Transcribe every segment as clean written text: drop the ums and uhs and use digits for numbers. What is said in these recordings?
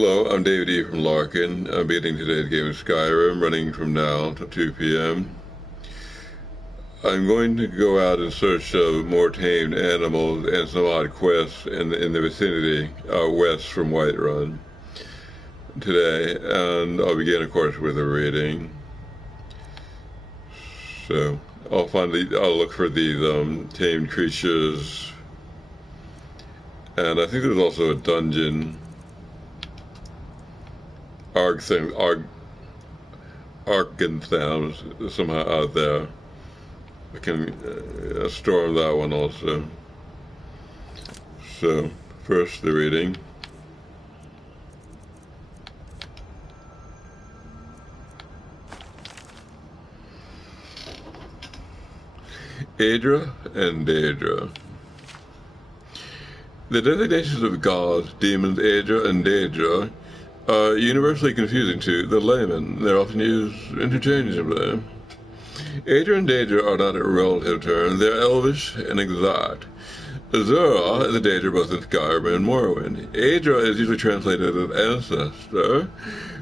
Hello, I'm David E. from Larkin. I'm beginning today's game of Skyrim, running from now to 2 p.m. I'm going to go out in search of more tamed animals and some odd quests in the vicinity west from Whiterun today, and I'll begin, of course, with a reading. So I'll look for these tamed creatures, and I think there's also a dungeon. Argenthams somehow out there. I can storm that one also. So, first the reading. Aedra and Daedra. The designations of gods, demons, Aedra and Daedra are universally confusing to the layman. They're often used interchangeably. Aedra and Daedra are not a relative term. They're elvish and exact. Azura is a Daedra both in Skyrim and Morrowind. Aedra is usually translated as ancestor,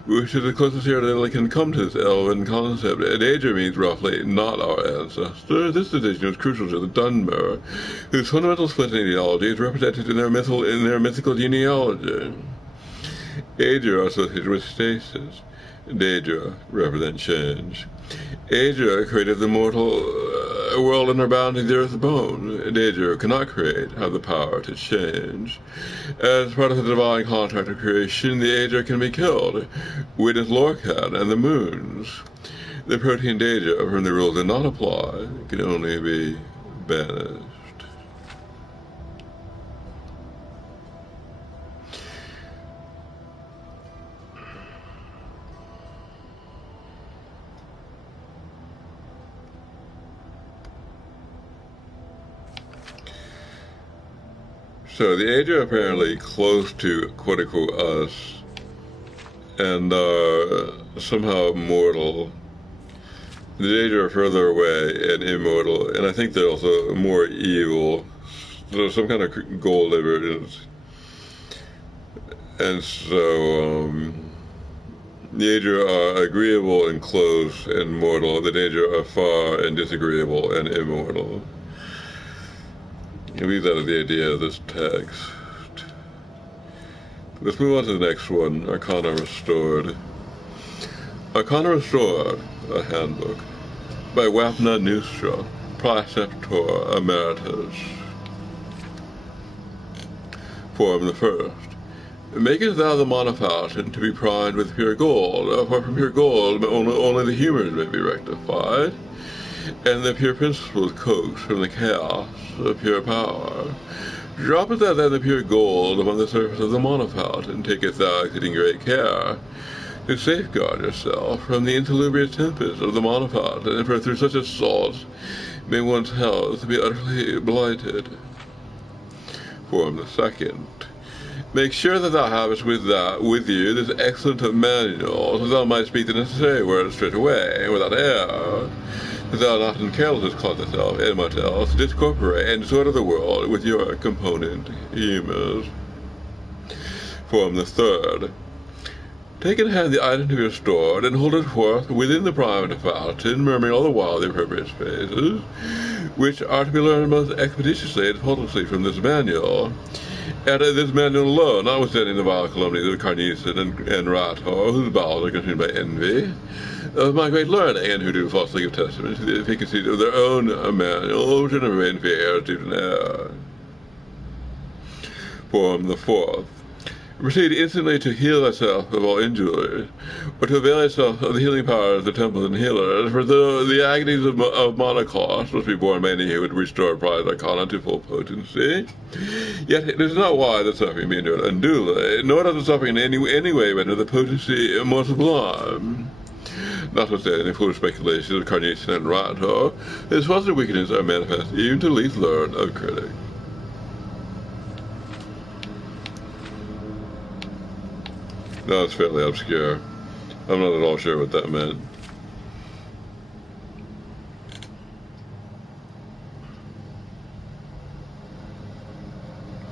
which is the closest here that can come to this elven concept. Daedra means roughly not our ancestor. This distinction is crucial to the Dunmer, whose fundamental split in ideology is represented in their mythical genealogy. Aedra are associated with stasis. Daedra represent change. Aedra created the mortal world and are bound to the earth's bone. Daedra cannot create, have the power to change. As part of the divine contract of creation, the Aedra can be killed. Witness Larkin and the moons. The protein Daedra, from the rules do not apply, can only be banished. So the Aedra are apparently close to quote-unquote us, and somehow mortal. The Aedra are further away and immortal, and I think they're also more evil. So some kind of goal divergence. And so the Aedra are agreeable and close and mortal. The Aedra are far and disagreeable and immortal. You leave that as the idea of this text. Let's move on to the next one, Arcana Restored. Arcana Restored, a handbook, by Wapna Nusra, Preceptor Emeritus. Form the first. Makest thou the mana fountain to be primed with pure gold? Apart from pure gold, only the humors may be rectified, and the pure principles coaxed from the chaos of pure power. Droppest thou then the pure gold upon the surface of the mana fountain, takest thou exceeding great care to safeguard yourself from the insalubrious tempest of the mana fountain, for through such assaults may one's health be utterly blighted. Form the second. Make sure that thou havest with you this excellent manual, so thou might speak the necessary words straight away, without error, that thou not in carelessness cause thyself and much else discorporate and disorder the world with your component humors. Form the third. Take in hand the item to be restored, and hold it forth within the private fountain, murmuring all the while the appropriate spaces, which are to be learned most expeditiously and faultlessly from this manual. And this manual alone, notwithstanding the vile calumnies of Carnisan and Rator, whose bowels are consumed by envy, of my great learning, and who do falsely give testament to the efficacy of their own manual, which are never made inferior to an error. Form the fourth. Proceed instantly to heal thyself of all injuries, or to avail thyself of the healing powers of the temples and healers, for the agonies of mana cost must be borne by any who would restore prized arcana to full potency. Yet it is not wise that suffering be endured unduly, nor does the suffering in any way render the potency more sublime. Notwithstanding the foolish speculations of Carnisan and Rator, his faults and weaknesses are manifest even to the least learned of critics. No, it's fairly obscure. I'm not at all sure what that meant.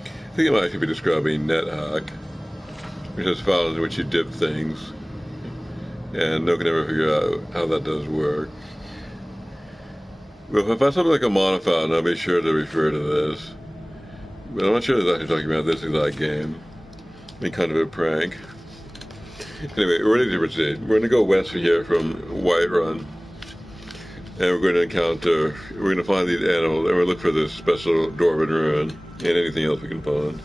I think it might actually be describing NetHack. which has fountains in which you dip things, and no one can ever figure out how that does work. Well, if I find something like a mana fountain, I'll be sure to refer to this. But I'm not sure they're actually talking about this exact game. I mean, kind of a prank. Anyway, we're in a different state. We're going to go west from here from Whiterun. And we're going to find these animals, and we'll look for this special dwarven ruin, and anything else we can find.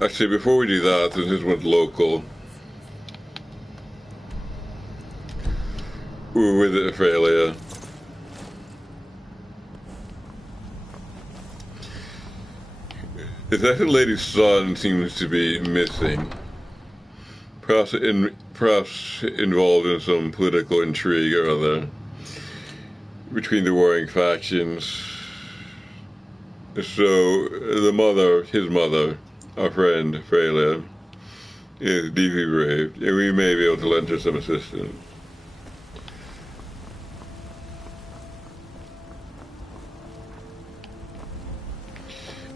Actually, before we do that, this one's local. We're with Ephraim. His second lady's son seems to be missing. Perhaps involved in some political intrigue or other between the warring factions. So, his mother, our friend, Freyla, is deeply bereaved, and we may be able to lend her some assistance.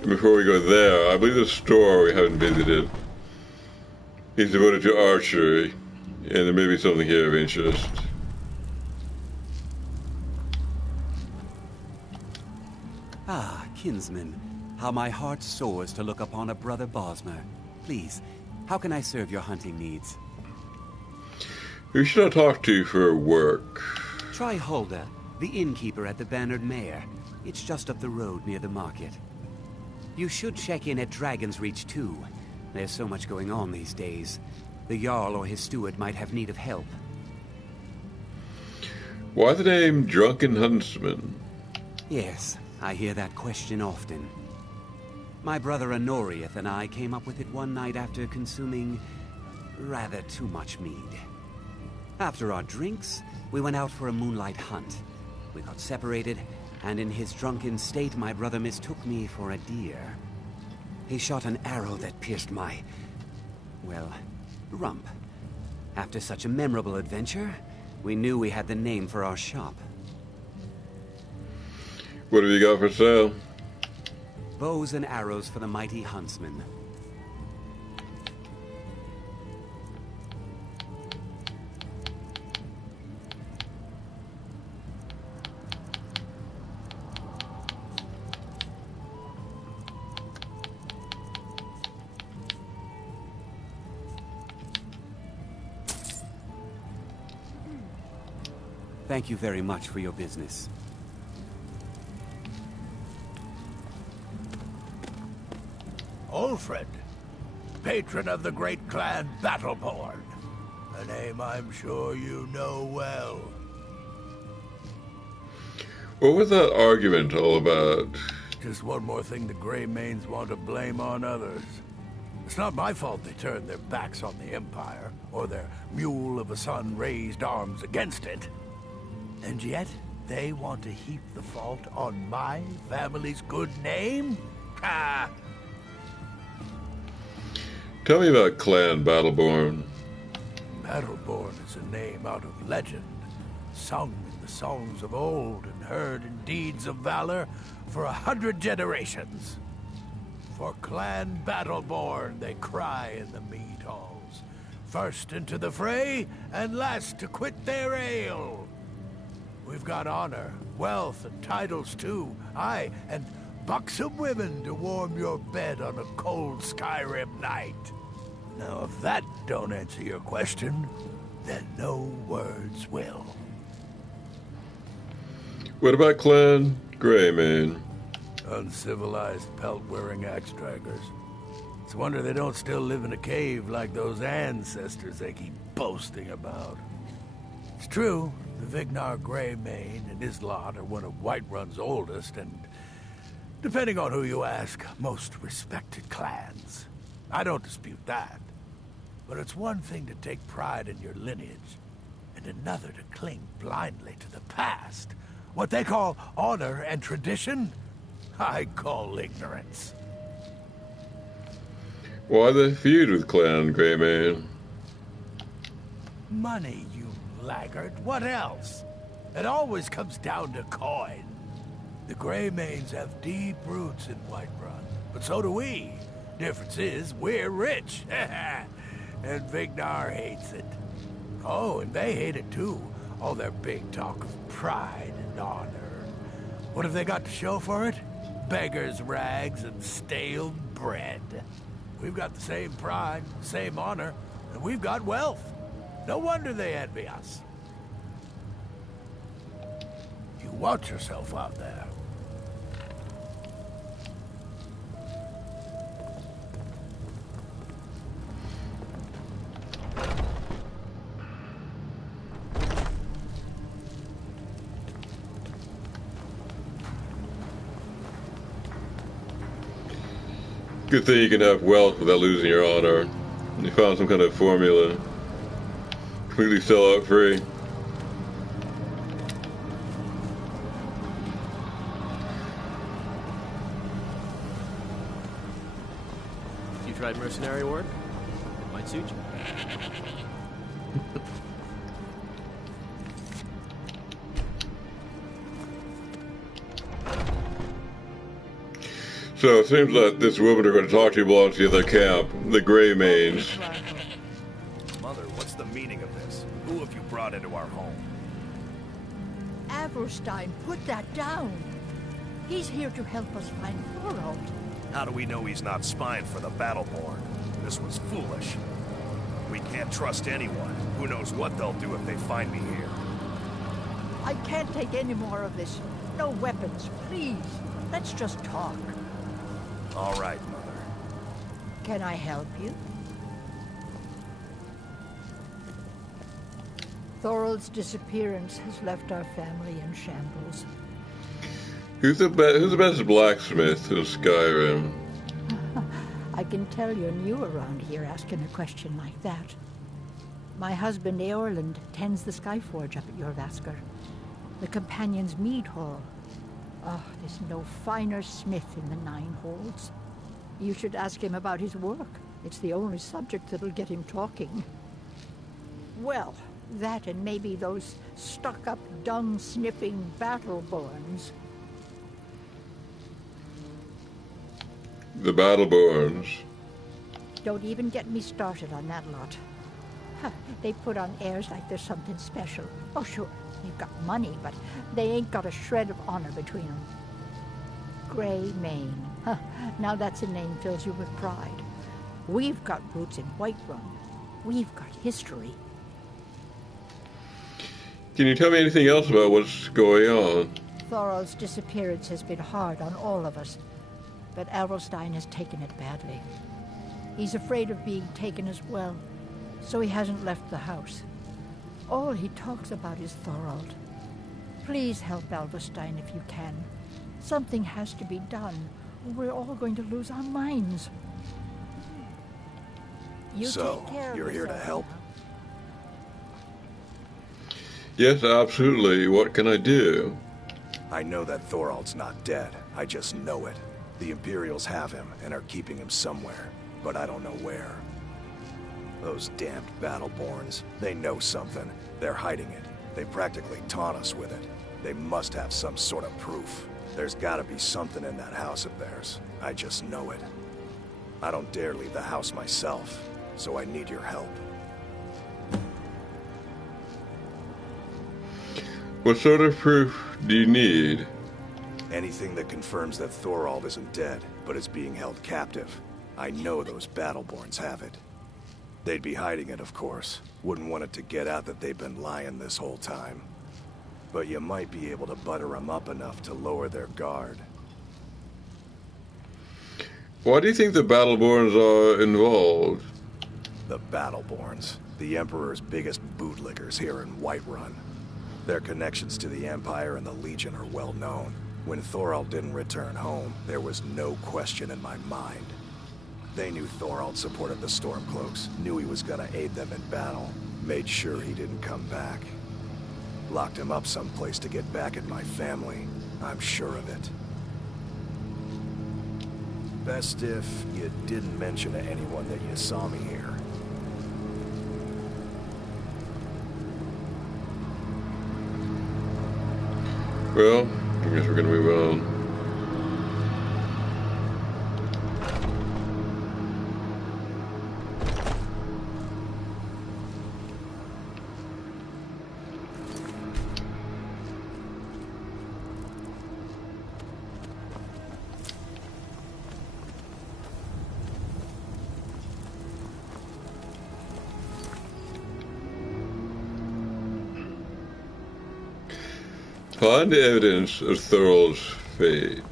And before we go there, I believe the store we haven't visited is devoted to archery, and there may be something here of interest. Ah, kinsman. How my heart soars to look upon a brother Bosmer. Please, how can I serve your hunting needs? Who should I talk to for work? Try Hulda, the innkeeper at the Bannered Mare. It's just up the road near the market. You should check in at Dragon's Reach too. There's so much going on these days. The Jarl or his steward might have need of help. Why the name Drunken Huntsman? Yes, I hear that question often. My brother Honorius and I came up with it one night after consuming rather too much mead. After our drinks, we went out for a moonlight hunt. We got separated, and in his drunken state, my brother mistook me for a deer. He shot an arrow that pierced my, well, rump. After such a memorable adventure, we knew we had the name for our shop. What have you got for sale? Bows and arrows for the mighty huntsman. Thank you very much for your business. Ulfred, patron of the great clan Battleborn. A name I'm sure you know well. What was that argument all about? Just one more thing the Greymanes want to blame on others. It's not my fault they turned their backs on the Empire, or their mule of a son raised arms against it. And yet, they want to heap the fault on my family's good name? Ha! Tell me about Clan Battleborn. Battleborn is a name out of legend, sung in the songs of old and heard in deeds of valor for 100 generations. For Clan Battleborn, they cry in the mead halls, first into the fray and last to quit their ale. We've got honor, wealth, and titles too, aye, and buxom women to warm your bed on a cold Skyrim night. Now, if that don't answer your question, then no words will. What about Clan Greymane? Uncivilized pelt-wearing axe-draggers. It's a wonder they don't still live in a cave like those ancestors they keep boasting about. It's true, the Vignar Greymane and his lot are one of Whiterun's oldest and, depending on who you ask, most respected clans. I don't dispute that. But it's one thing to take pride in your lineage, and another to cling blindly to the past. What they call honor and tradition, I call ignorance. Why the feud with Clan Greymane? Money, you laggard. What else? It always comes down to coin. The Greymanes have deep roots in Whiterun, but so do we. Difference is, we're rich. And Vignar hates it. Oh, and they hate it too. All their big talk of pride and honor. What have they got to show for it? Beggars' rags and stale bread. We've got the same pride, same honor, and we've got wealth. No wonder they envy us. You watch yourself out there. Good thing you can have wealth without losing your honor. You found some kind of formula. Completely sell out free. You tried mercenary work? It might suit you. So it seems that this woman we're going to talk to belongs to the other camp, the Greymanes. Mother, what's the meaning of this? Who have you brought into our home? Averstein, put that down. He's here to help us find Thorold. How do we know he's not spying for the Battleborn? This was foolish. We can't trust anyone. Who knows what they'll do if they find me here. I can't take any more of this. No weapons, please. Let's just talk. All right, Mother. Can I help you? Thorold's disappearance has left our family in shambles. Who's the best blacksmith in Skyrim? I can tell you're new around here asking a question like that. My husband Eorland tends the Skyforge up at Jorvaskr, the Companion's Mead Hall. Oh, there's no finer smith in the Nine Holds. You should ask him about his work. It's the only subject that'll get him talking. Well, that and maybe those stuck-up, dung-sniffing Battleborns. The Battleborns. Don't even get me started on that lot. Huh, they put on airs like there's something special. Oh, sure, they've got money, but they ain't got a shred of honor between them. Greymane. Huh, now that's a name fills you with pride. We've got roots in Whiterun. We've got history. Can you tell me anything else about what's going on? Thorold's disappearance has been hard on all of us, but Averstein has taken it badly. He's afraid of being taken as well, so he hasn't left the house. All he talks about is Thorold. Please help Averstein if you can. Something has to be done, or we're all going to lose our minds. You So, take care of you're here to yourself help? now. Yes, absolutely. What can I do? I know that Thorold's not dead. I just know it. The Imperials have him and are keeping him somewhere, but I don't know where. Those damned Battleborns, they know something. They're hiding it. They practically taunt us with it. They must have some sort of proof. There's gotta be something in that house of theirs. I just know it. I don't dare leave the house myself, so I need your help. What sort of proof do you need? Anything that confirms that Thorold isn't dead, but is being held captive. I know those Battleborns have it. They'd be hiding it, of course. Wouldn't want it to get out that they've been lying this whole time. But you might be able to butter them up enough to lower their guard. Why do you think the Battleborns are involved? The Battleborns, the Emperor's biggest bootlickers here in Whiterun. Their connections to the Empire and the Legion are well known. When Thorold didn't return home, there was no question in my mind. They knew Thorald supported the Stormcloaks, knew he was gonna aid them in battle, made sure he didn't come back. Locked him up someplace to get back at my family. I'm sure of it. Best if you didn't mention to anyone that you saw me here. Well, I guess we're gonna move on. Find evidence of Thorald's fate.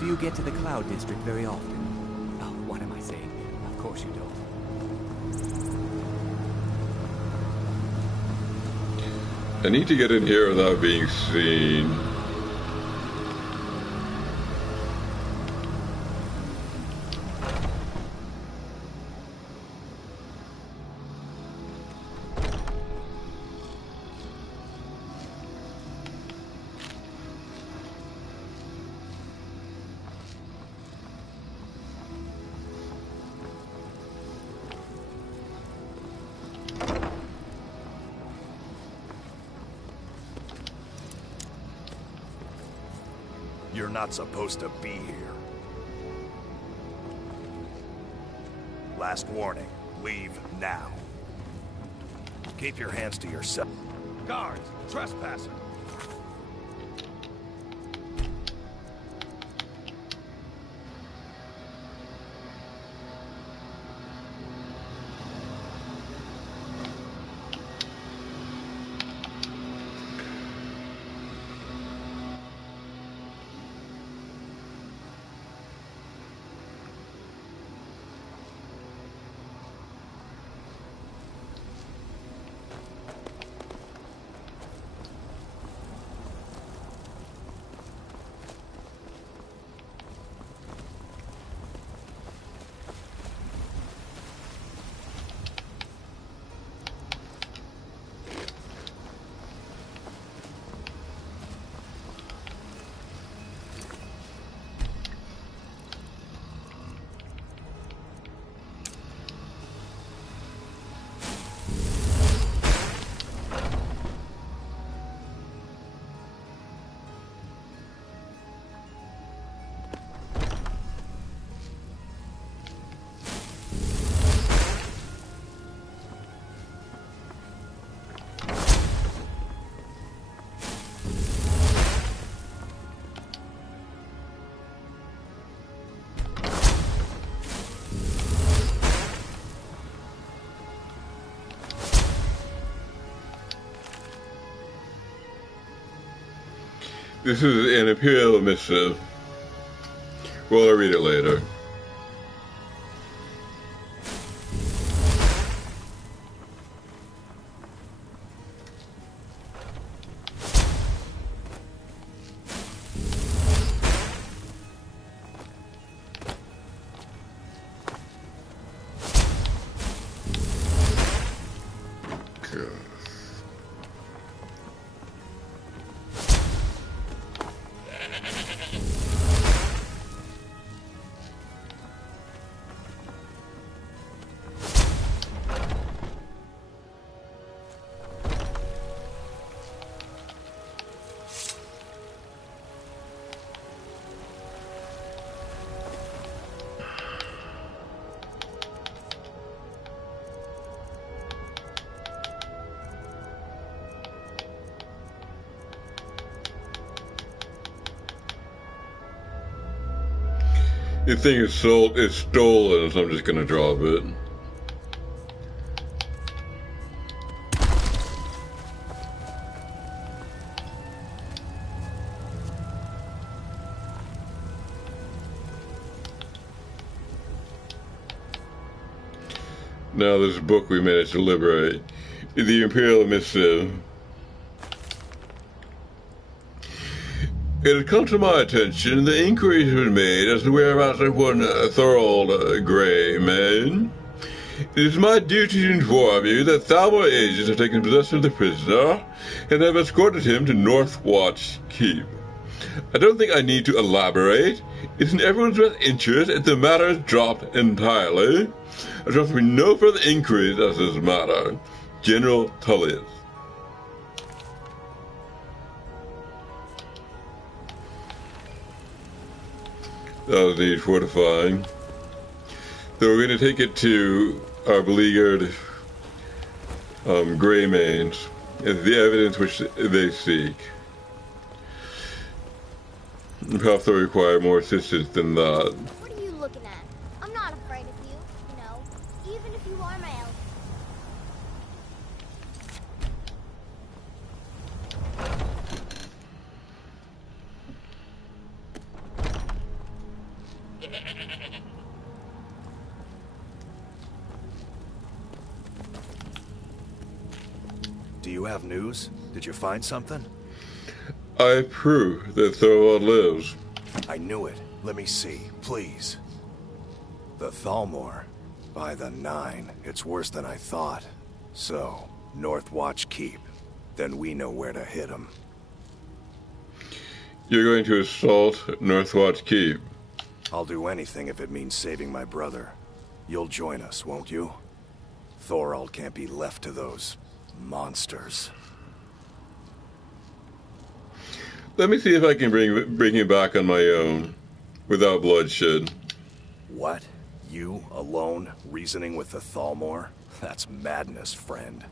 Do you get to the Cloud District very often? Oh, what am I saying? Of course you don't. I need to get in here without being seen. You're not supposed to be here. Last warning, leave now. Keep your hands to yourself. Guards, trespasser! This is an Imperial missive. Well, I'll read it later. The thing is sold, it's stolen, so I'm just gonna drop it. Now this book we managed to liberate, the Imperial Missive. It had come to my attention the inquiries have been made as to the whereabouts of one Thorold Greymane. It is my duty to inform you that Thalmor agents have taken possession of the prisoner and have escorted him to Northwatch Keep. I don't think I need to elaborate. It's in everyone's best interest if the matter is dropped entirely. There shall be no further inquiries as to this matter. General Tullius. That was indeed fortifying. So we're going to take it to our beleaguered Greymanes as the evidence which they seek. Perhaps they'll require more assistance than that. What are you looking at? I'm not afraid of you, you know, even if you are my elder. Do you have news? Did you find something? I prove that Thorwald lives. I knew it. Let me see, please. The Thalmor. By the 9. It's worse than I thought. So, Northwatch Keep. Then we know where to hit him. You're going to assault Northwatch Keep. I'll do anything if it means saving my brother. You'll join us, won't you? Thorald can't be left to those monsters. Let me see if I can bring him back on my own, without bloodshed. What? You, alone, reasoning with the Thalmor? That's madness, friend.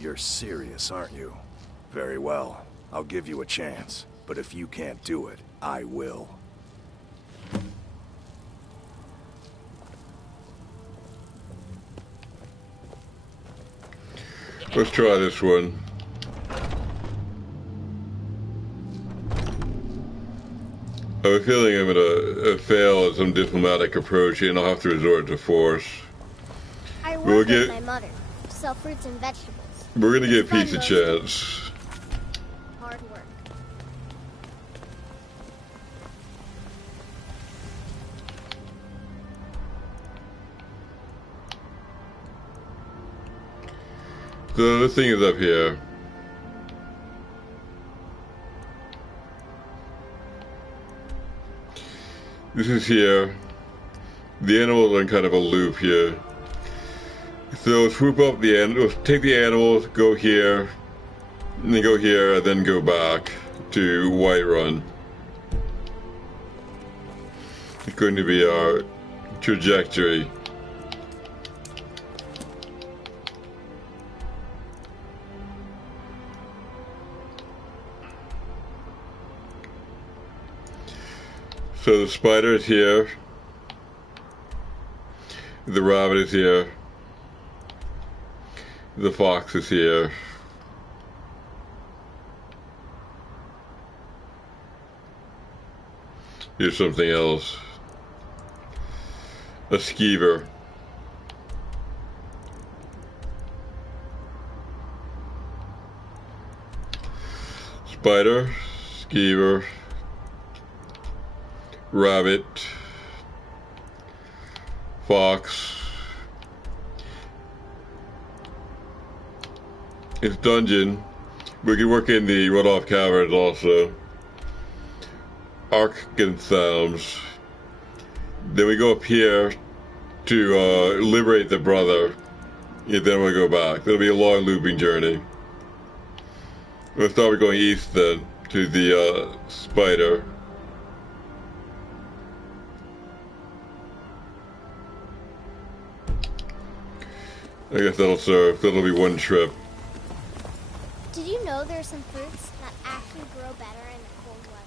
You're serious, aren't you? Very well. I'll give you a chance. But if you can't do it, I will. Let's try this one. I have a feeling I'm going to fail at some diplomatic approach and I'll have to resort to force. I work with my mother, sell fruits and vegetables. We're going to give It's peace a fun chance. Hard work. So this thing is up here. This is here. The animals are in kind of a loop here. So swoop up the animals, take the animals, go here, and then go here, and then go back to Whiterun. It's going to be our trajectory. So the spider is here. The rabbit is here. The fox is here. Here's something else. A skeever. Spider, skeever, rabbit, fox. It's dungeon. We can work in the runoff caverns also. Arkansas. Then we go up here to liberate the brother. And then we'll go back. That'll be a long looping journey. We'll start with going east then to the spider. I guess that'll serve. That'll be one trip. Did you know there are some fruits that actually grow better in cold weather?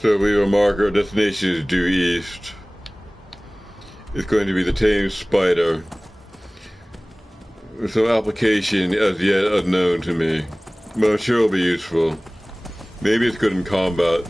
So we will mark our destination is due east. It's going to be the tame spider. Some application as yet unknown to me, but I'm sure it'll be useful. Maybe it's good in combat.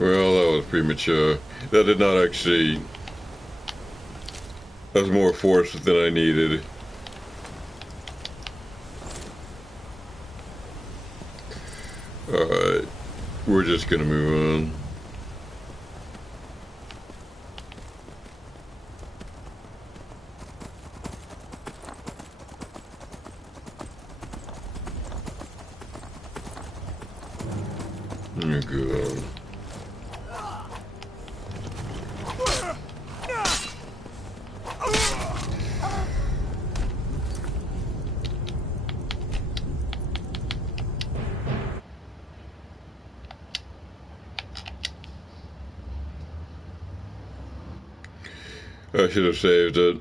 Well, that was premature. That did not actually... That was more force than I needed. Alright. We're just gonna move on. Oh, God. I should have saved it.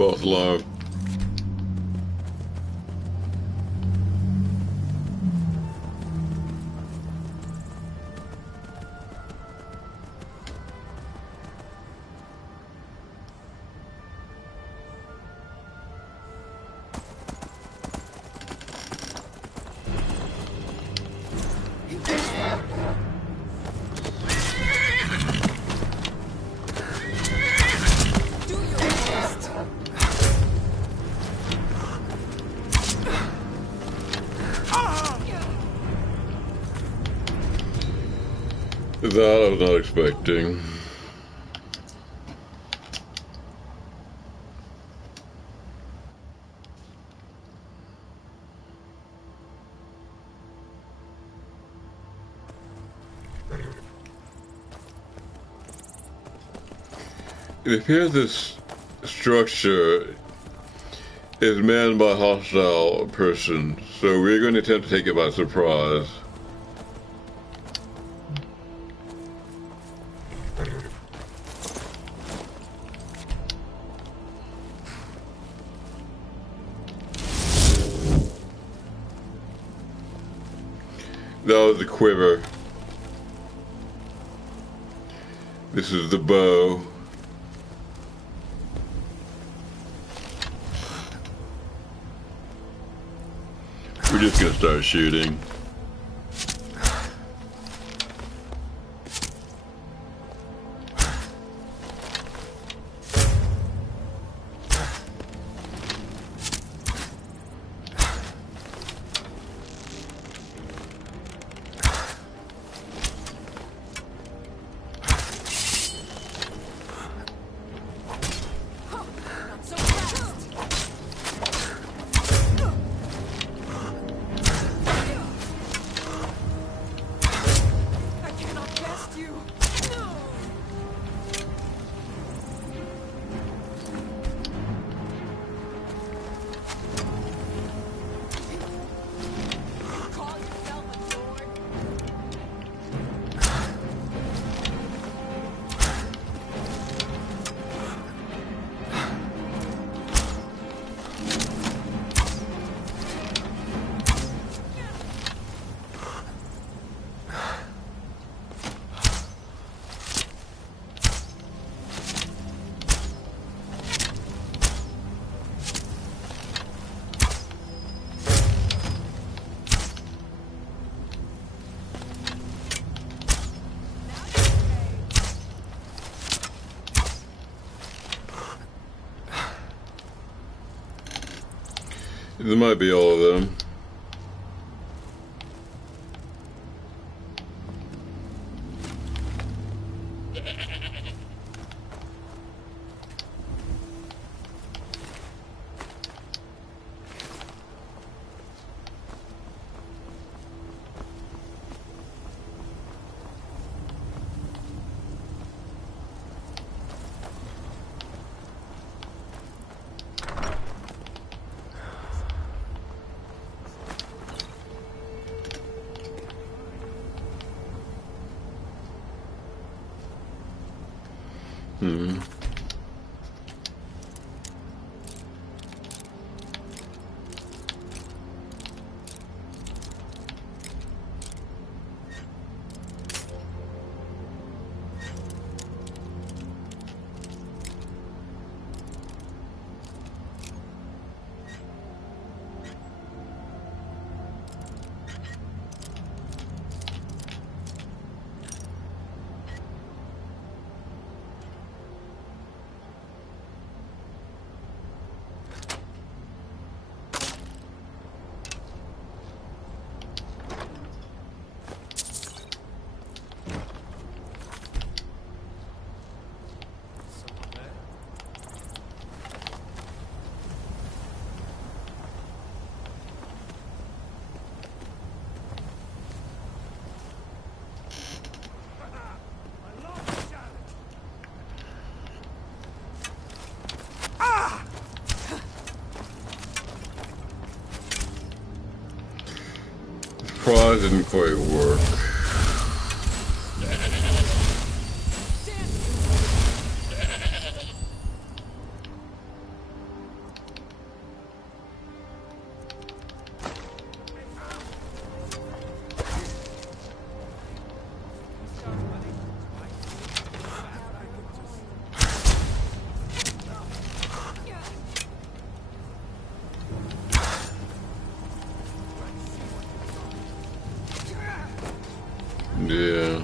False alarm. That I was not expecting. It appears this structure is manned by a hostile person, so we're going to attempt to take it by surprise. That was the quiver. This is the bow. We're just gonna start shooting. This might be all of them. Probably didn't quite work. Yeah.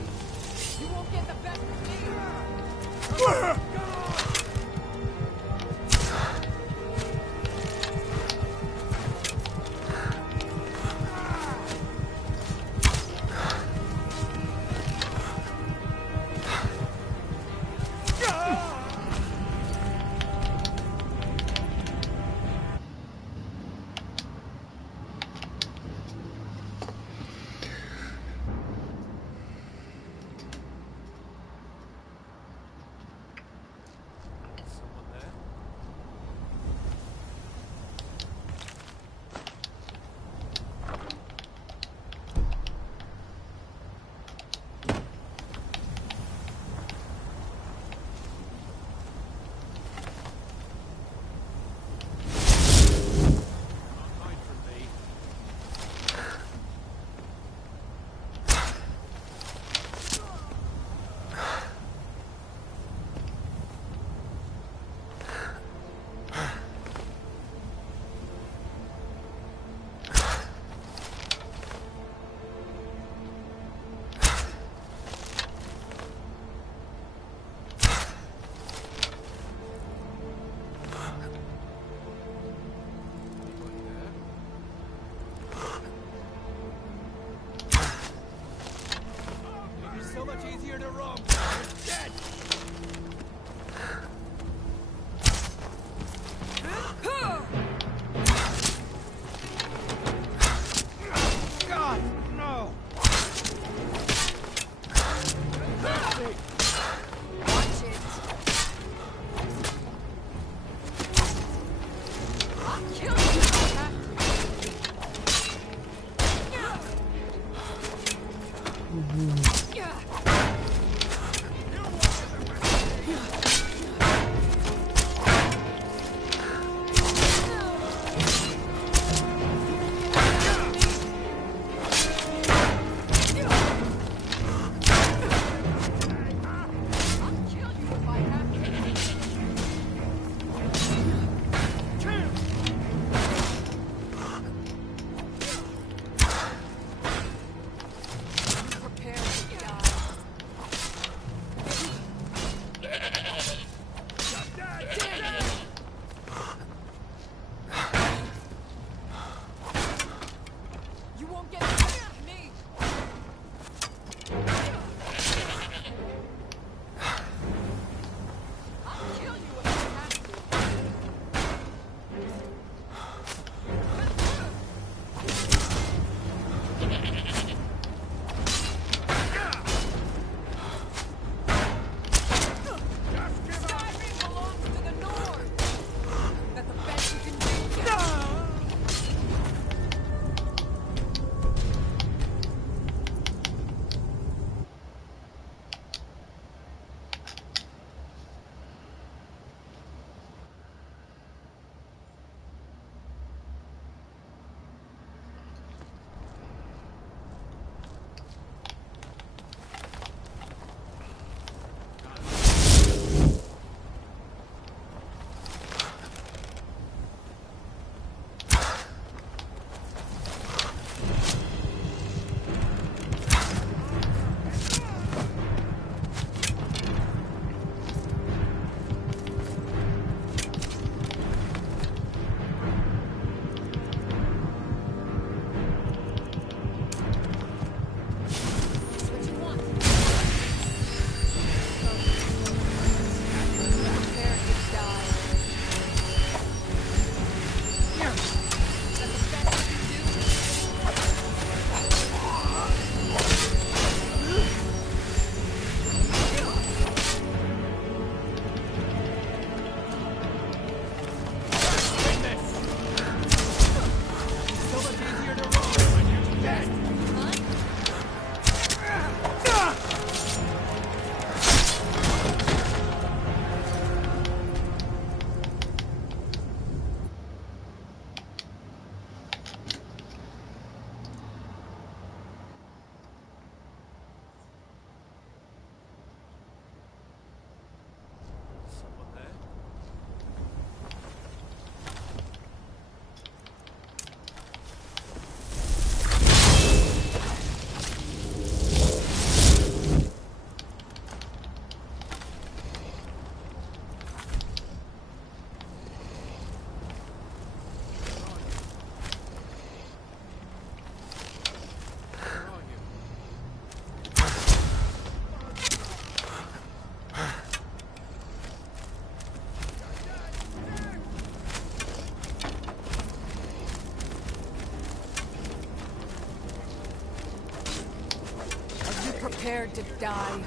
prepared to die.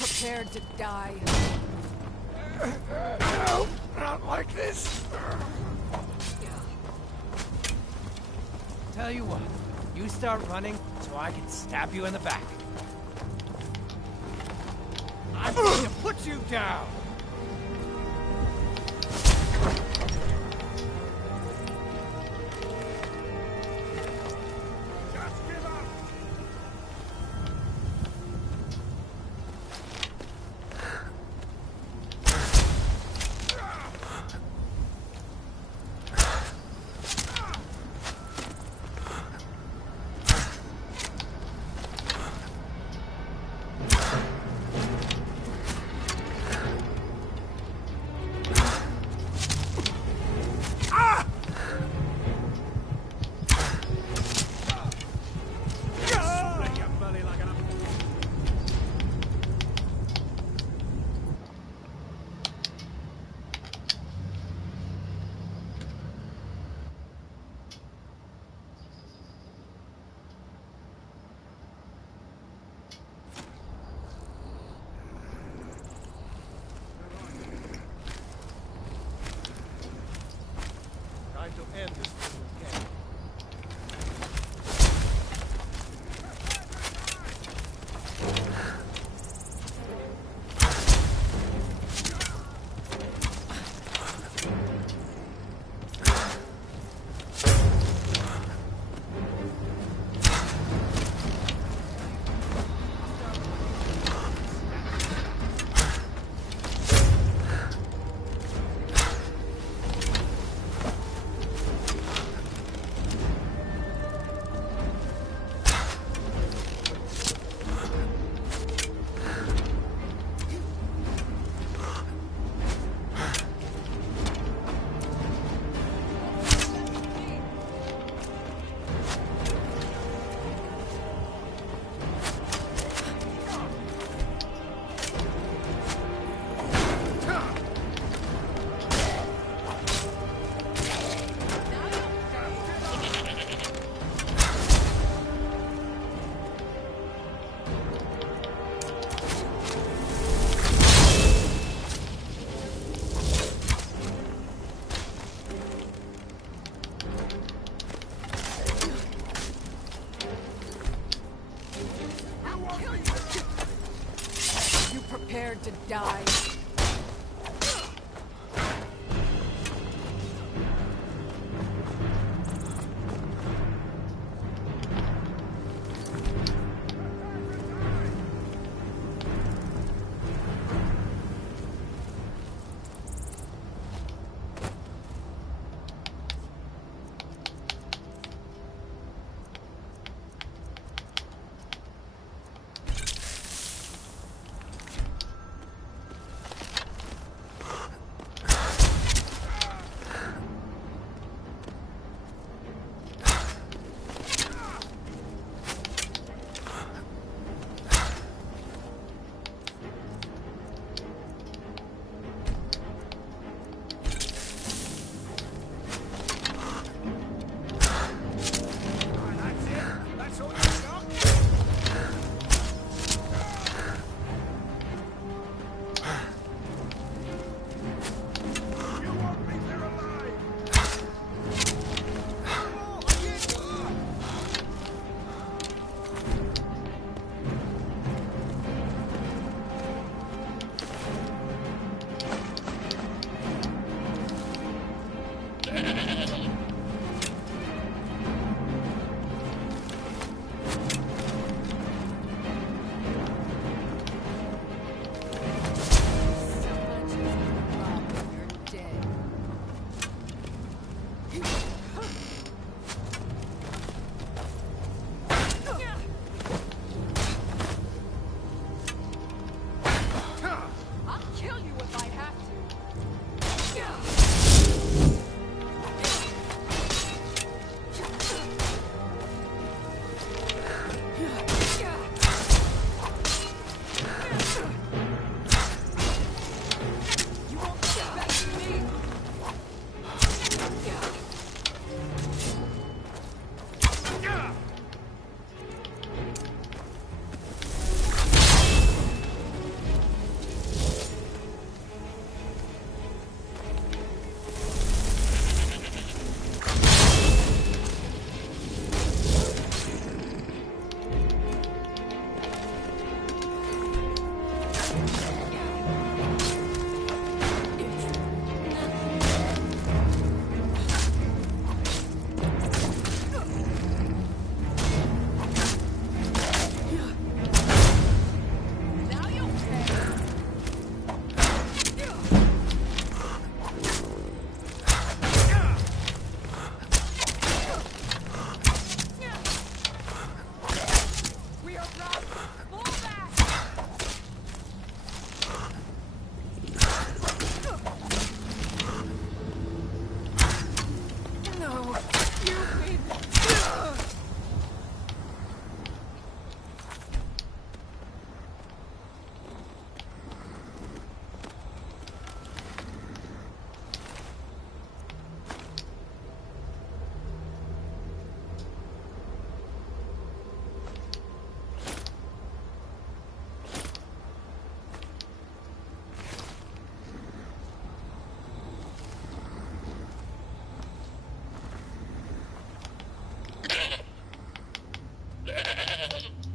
Prepared to die. No, not like this. Tell you what, you start running so I can stab you in the back. I'm going to put you down. To end this thing again. Prepared to die.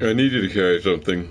I need you to carry something.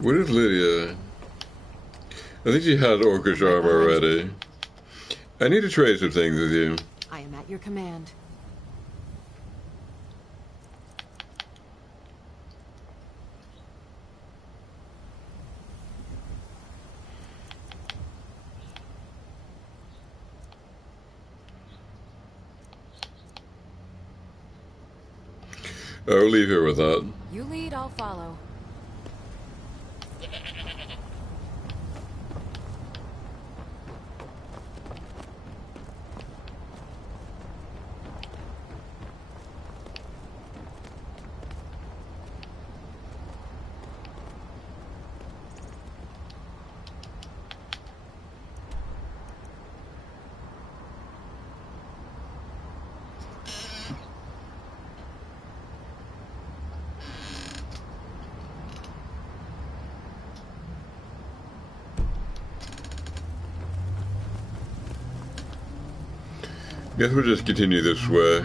Where is Lydia? I think she had orcish armor already. I need to trade some things with you. I am at your command. I'll leave here with that. You lead, I'll follow. Guess we'll just continue this way.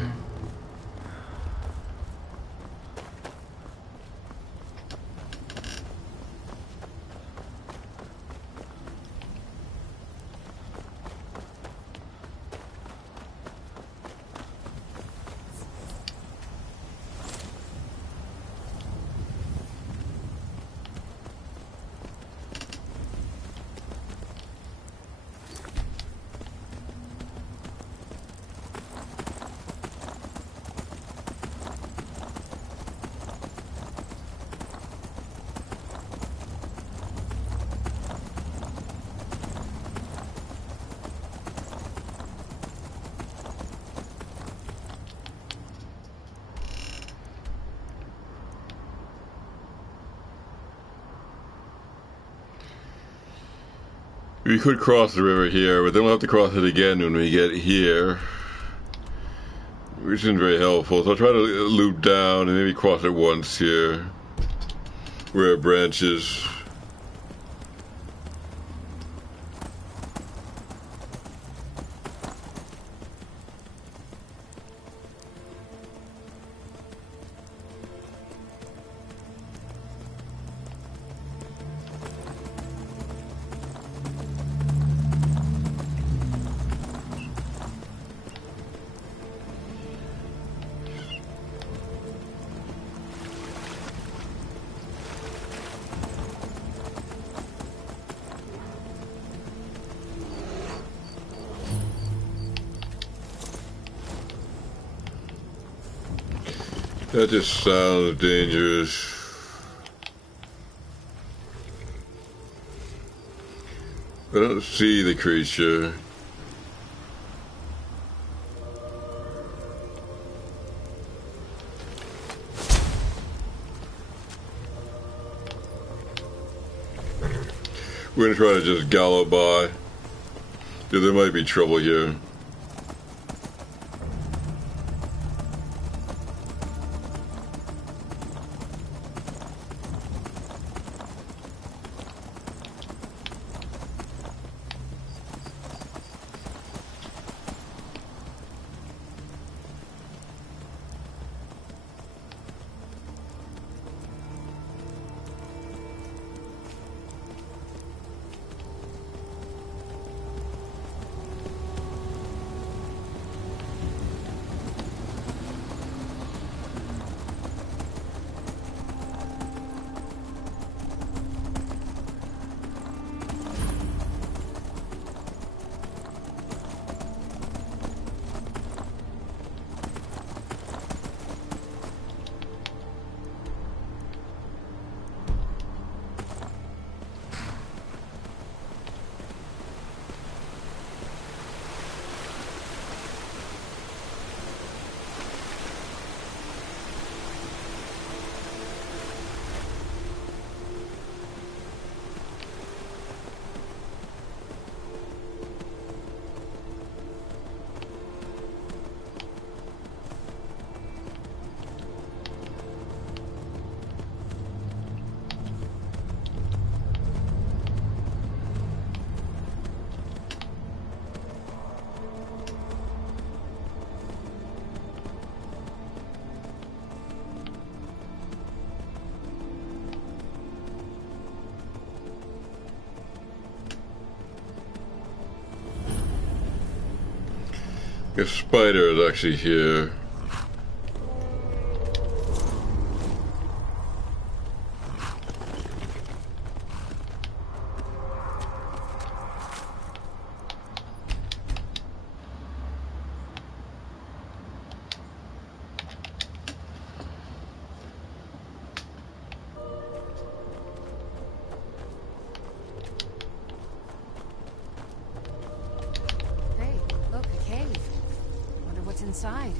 We could cross the river here, but then we'll have to cross it again when we get here, which isn't very helpful. So I'll try to loop down and maybe cross it once here. where it branches. That just sounds dangerous. I don't see the creature. We're gonna try to just gallop by. Yeah, there might be trouble here. The spider is actually here. Hey, look, a cave. Wonder what's inside.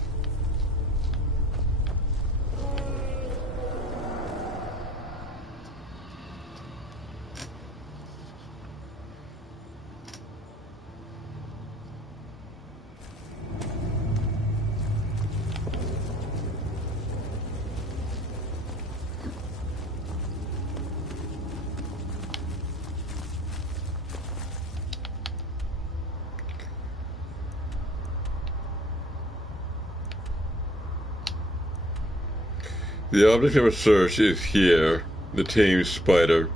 The object of a search is here, the tame spider.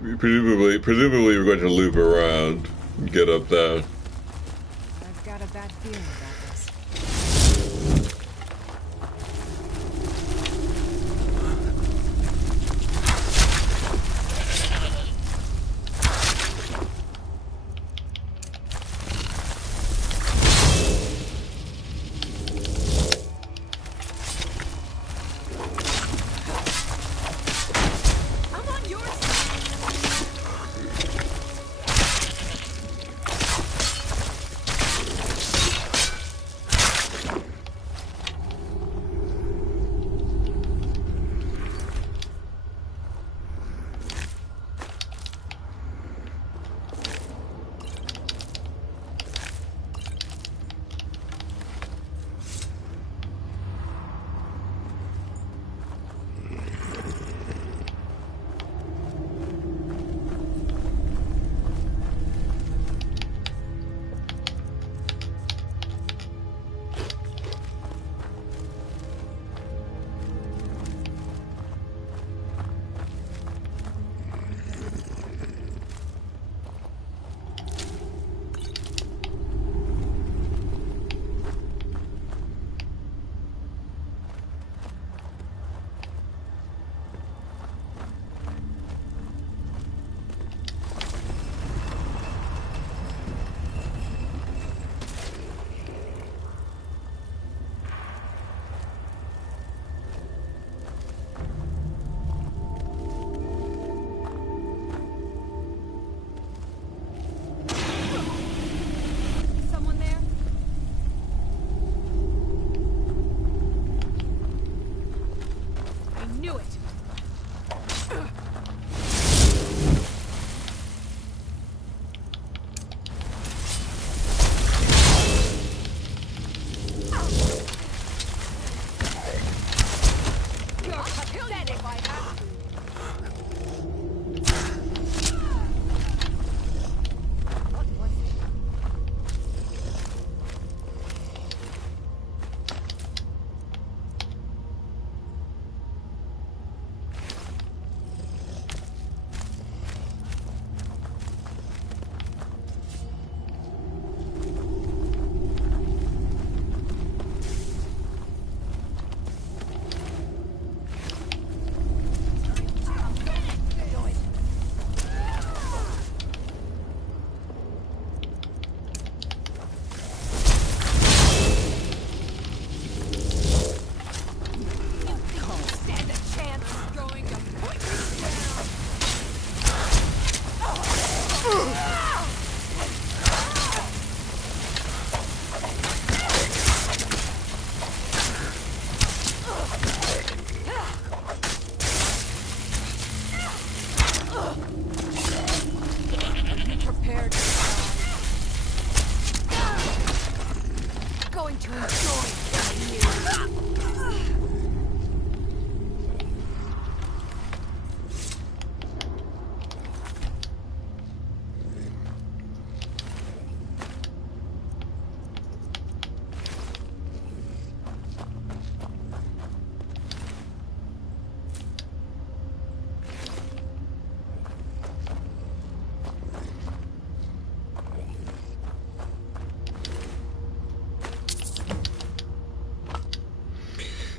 Presumably we're going to loop around and get up there. I've got a bad feeling about this.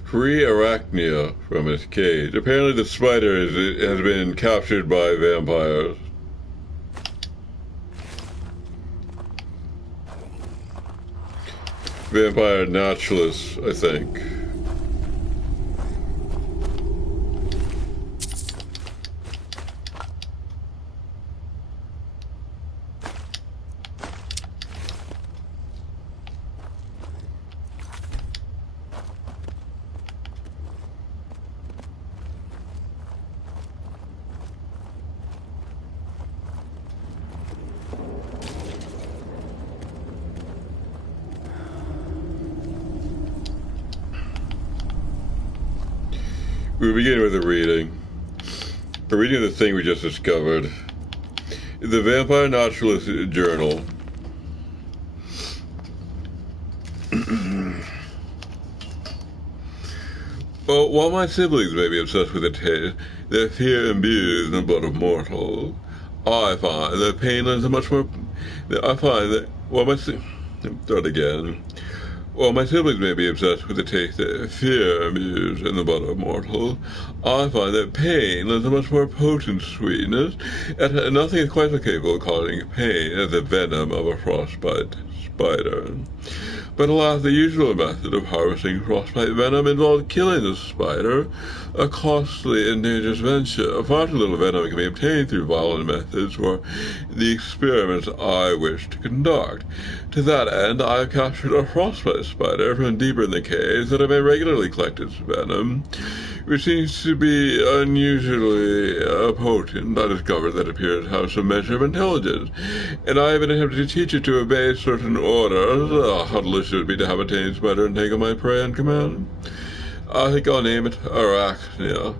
Free Arachnia from its cage. Apparently the spider has been captured by vampires. Vampire naturalists, I think. We begin with a reading. A reading of the thing we just discovered. The Vampire Naturalist Journal. Well, while my siblings may be obsessed with the taste, their fear imbues in the blood of mortals. I find that pain is much more. I find that start again. While my siblings may be obsessed with the taste that fear imbues in the blood of mortals, I find that pain is a much more potent sweetness, and nothing is quite so capable of causing pain as the venom of a frostbite spider. But alas, the usual method of harvesting frostbite venom involves killing the spider, a costly and dangerous venture. Far too little venom can be obtained through violent methods for the experiments I wish to conduct. To that end, I have captured a frostbite spider from deeper in the caves that I may regularly collect its venom, which seems to be unusually potent. I discovered that it appears to have some measure of intelligence, and I have been attempting to teach it to obey certain orders. How delicious it would be to have a tame spider and take on my prey on command. I think I'll name it Arachnia.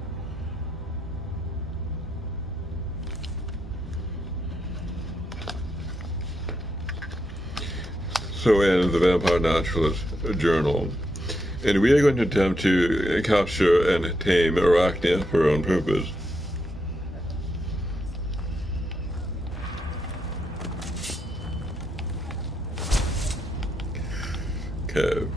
So ends the Vampire Naturalist Journal. And we are going to attempt to capture and tame Arachnia for our own purpose. Okay.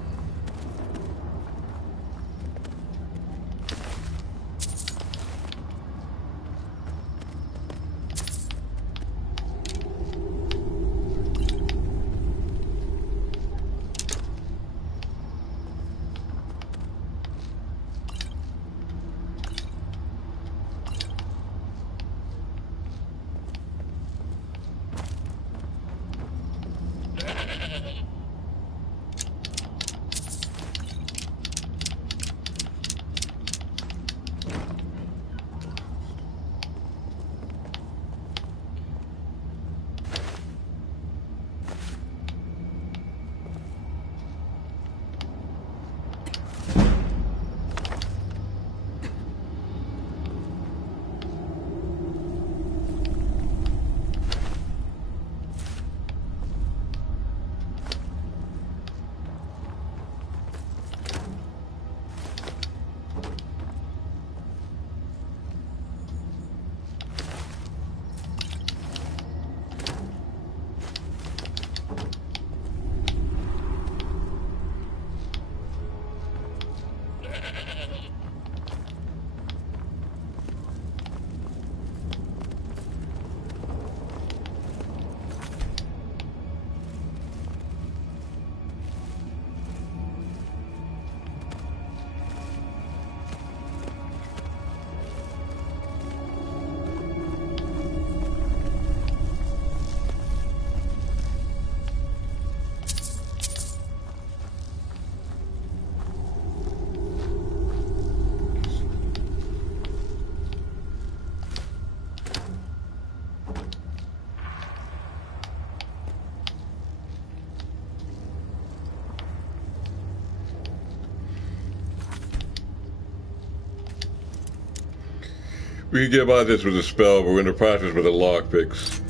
We can get by this with a spell, but we're going to practice with a lockpicks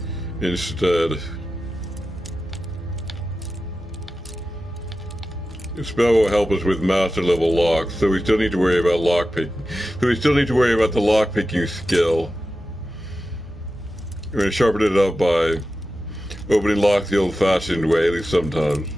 instead. The spell will help us with master level locks, so we still need to worry about lockpicking. So we still need to worry about the lockpicking skill. We're going to sharpen it up by opening locks the old-fashioned way, at least sometimes.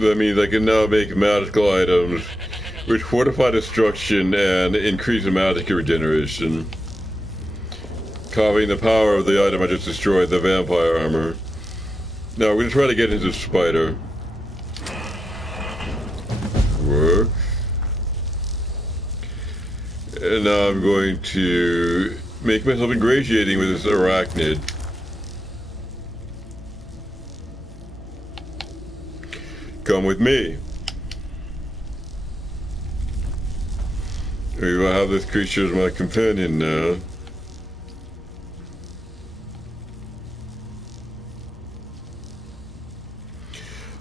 That means I can now make magical items which fortify destruction and increase magic regeneration. Copying the power of the item I just destroyed, the vampire armor. Now we're going to try to get into Spider. Work. And now I'm going to make myself ingratiating with this arachnid. Come with me. I will have this creature as my companion now.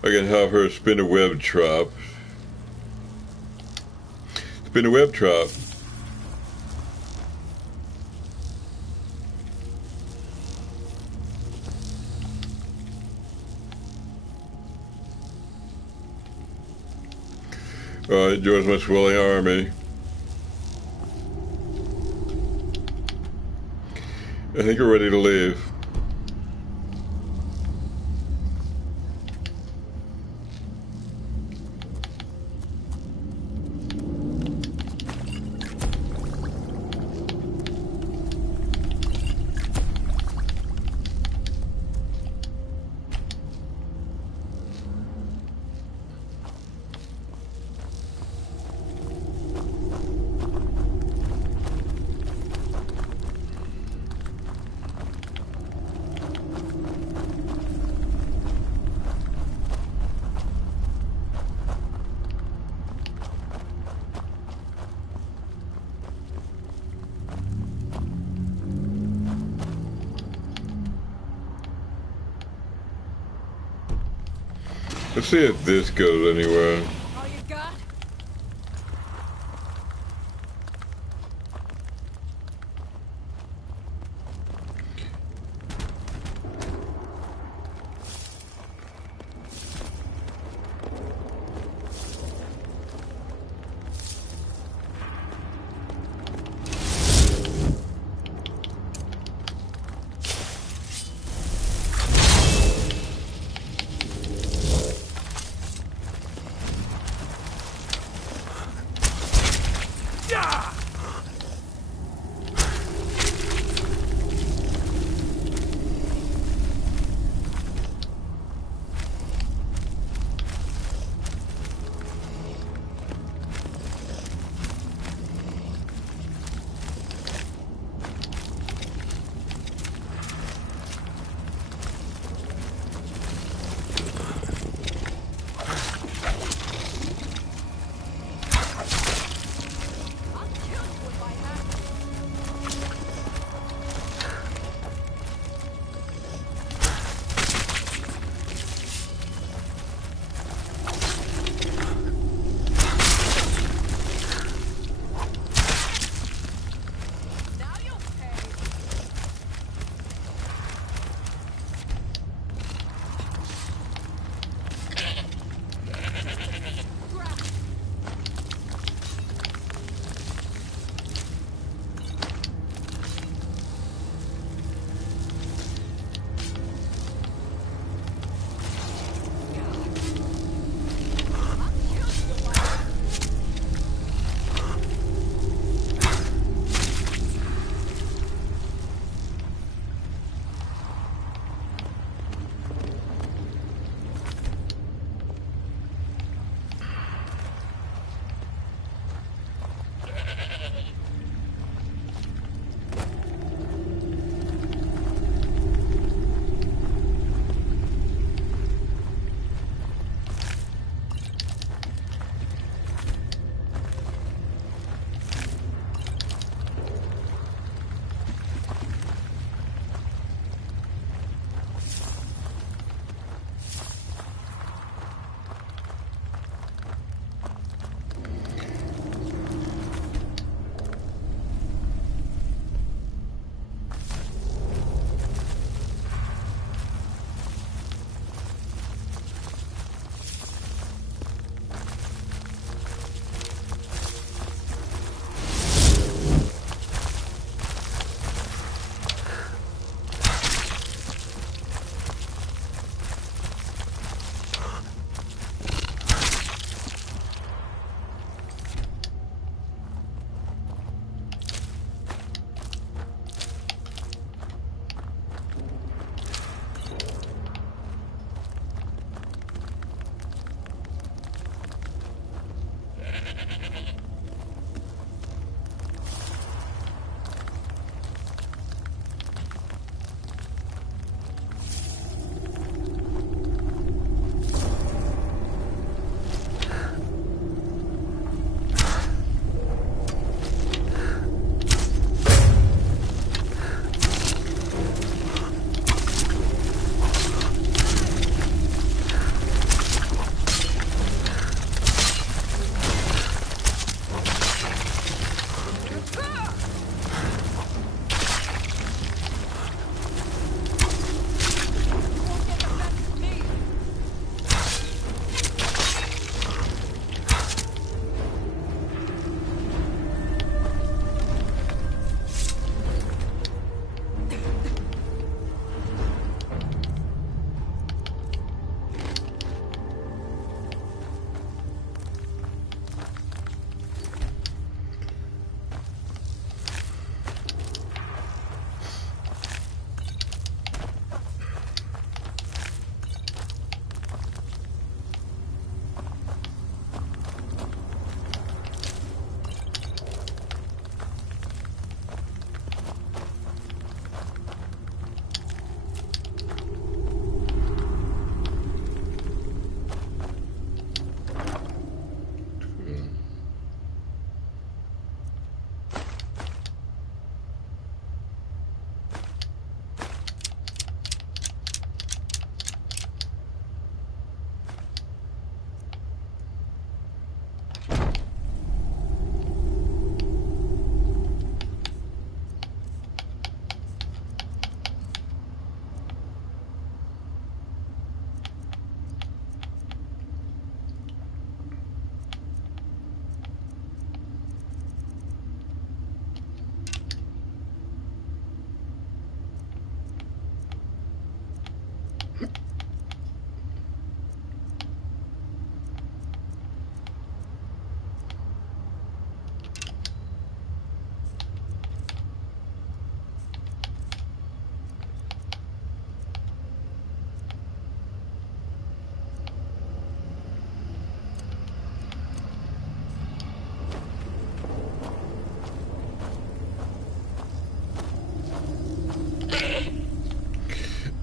I can have her spin a web trap. Spin a web trap. Alright, joins my swelling army. I think we're ready to leave. Let's see if this goes anywhere. All you got?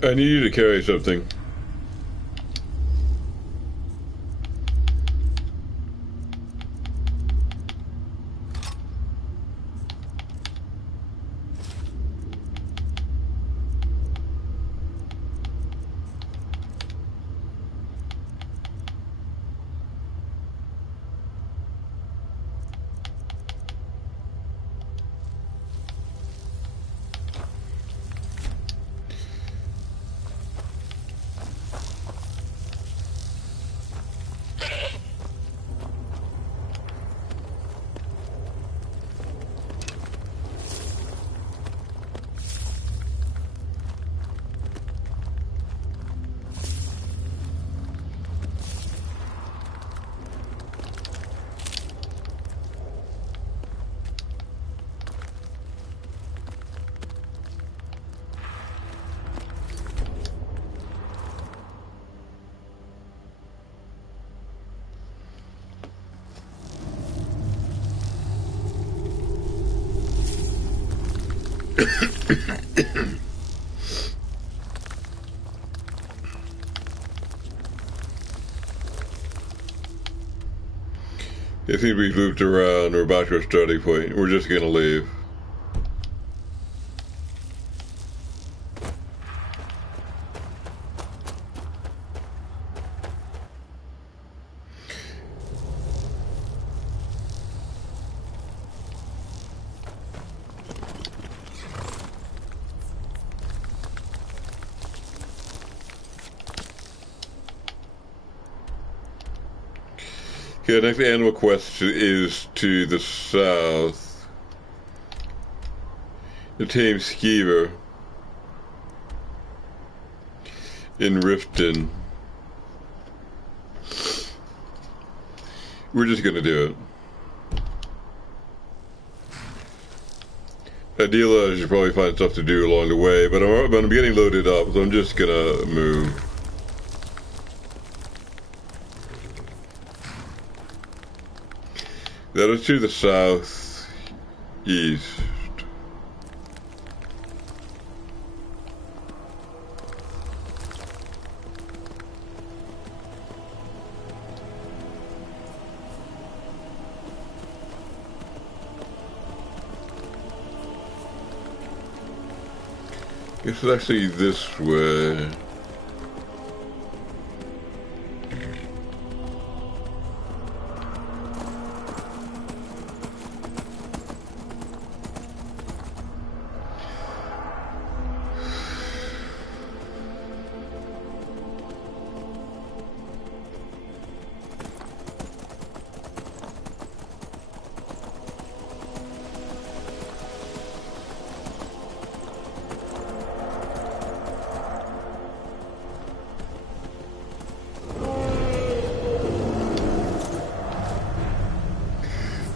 I need you to carry something. I think we've looped around. We're back to our starting point. We're just gonna leave. Okay, next animal quest is to the south. The tame skeever in Riften. We're just gonna do it. Ideally, I should probably find stuff to do along the way, but I'm getting loaded up, so I'm just gonna move. That is to the south east. It's actually this way.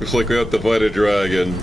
Looks like we have to fight a dragon.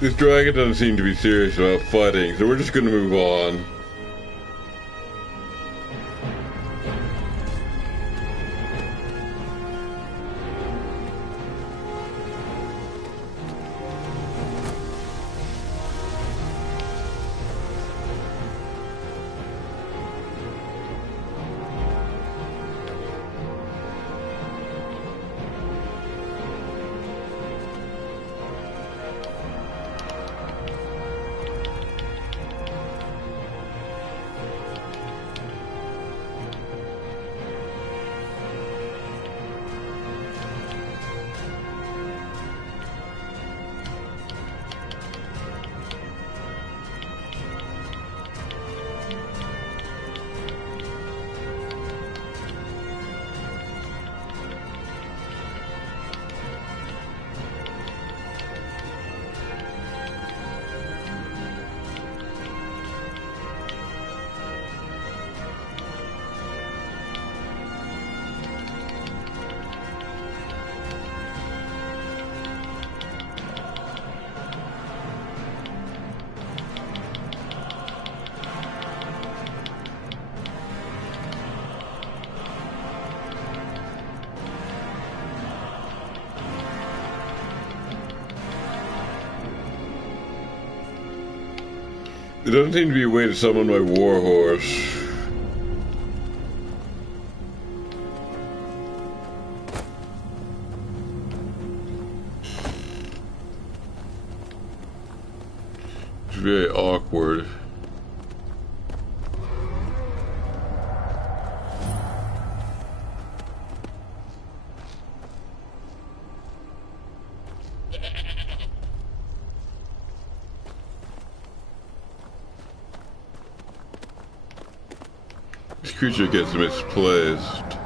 This dragon doesn't seem to be serious about fighting, so we're just gonna move on. There doesn't seem to be a way to summon my warhorse. It's very awkward. This creature gets misplaced.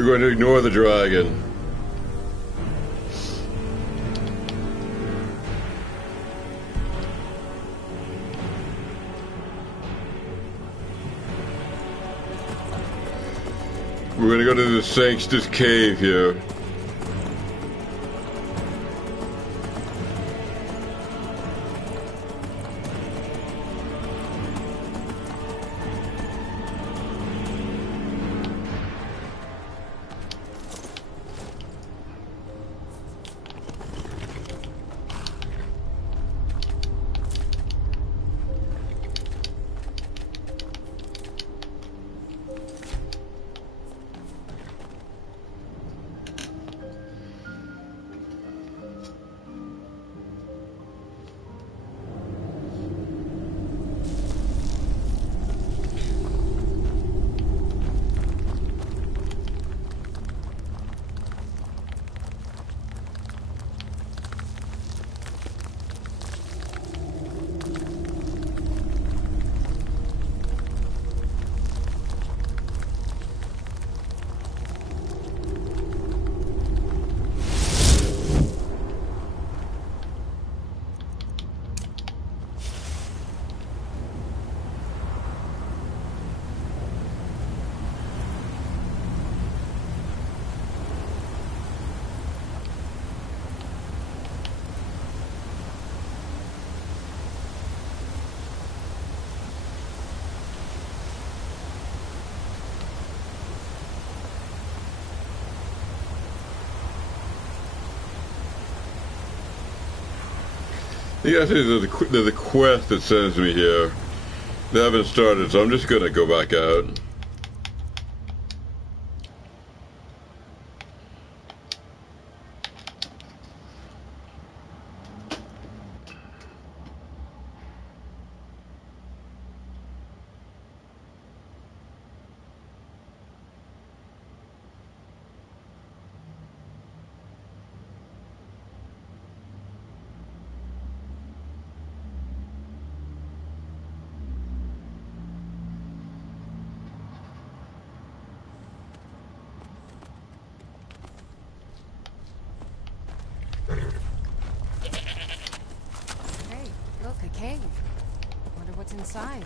We're going to ignore the dragon. We're going to go to the Sanctus cave here. Yeah, I think there's a quest that sends me here. They haven't started, so I'm just gonna go back out. Hey, look, a cave. Wonder what's inside.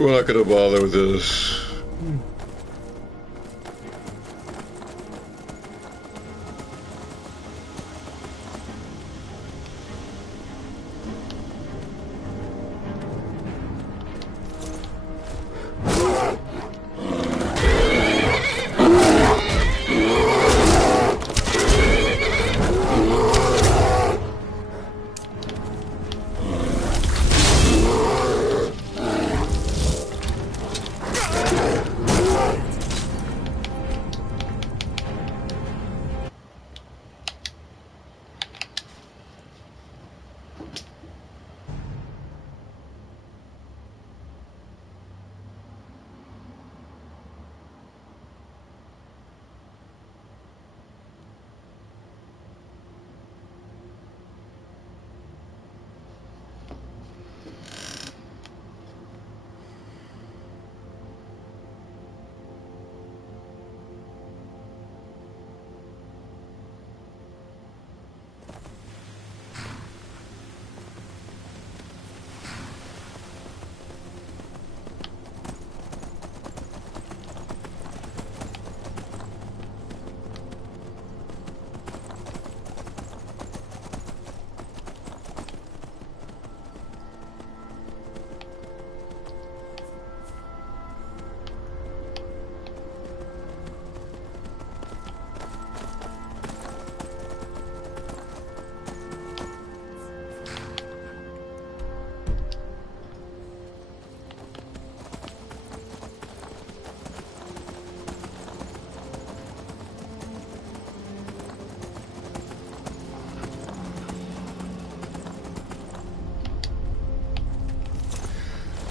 We're not gonna bother with this.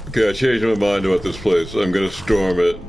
Okay, I changed my mind about this place. I'm gonna storm it.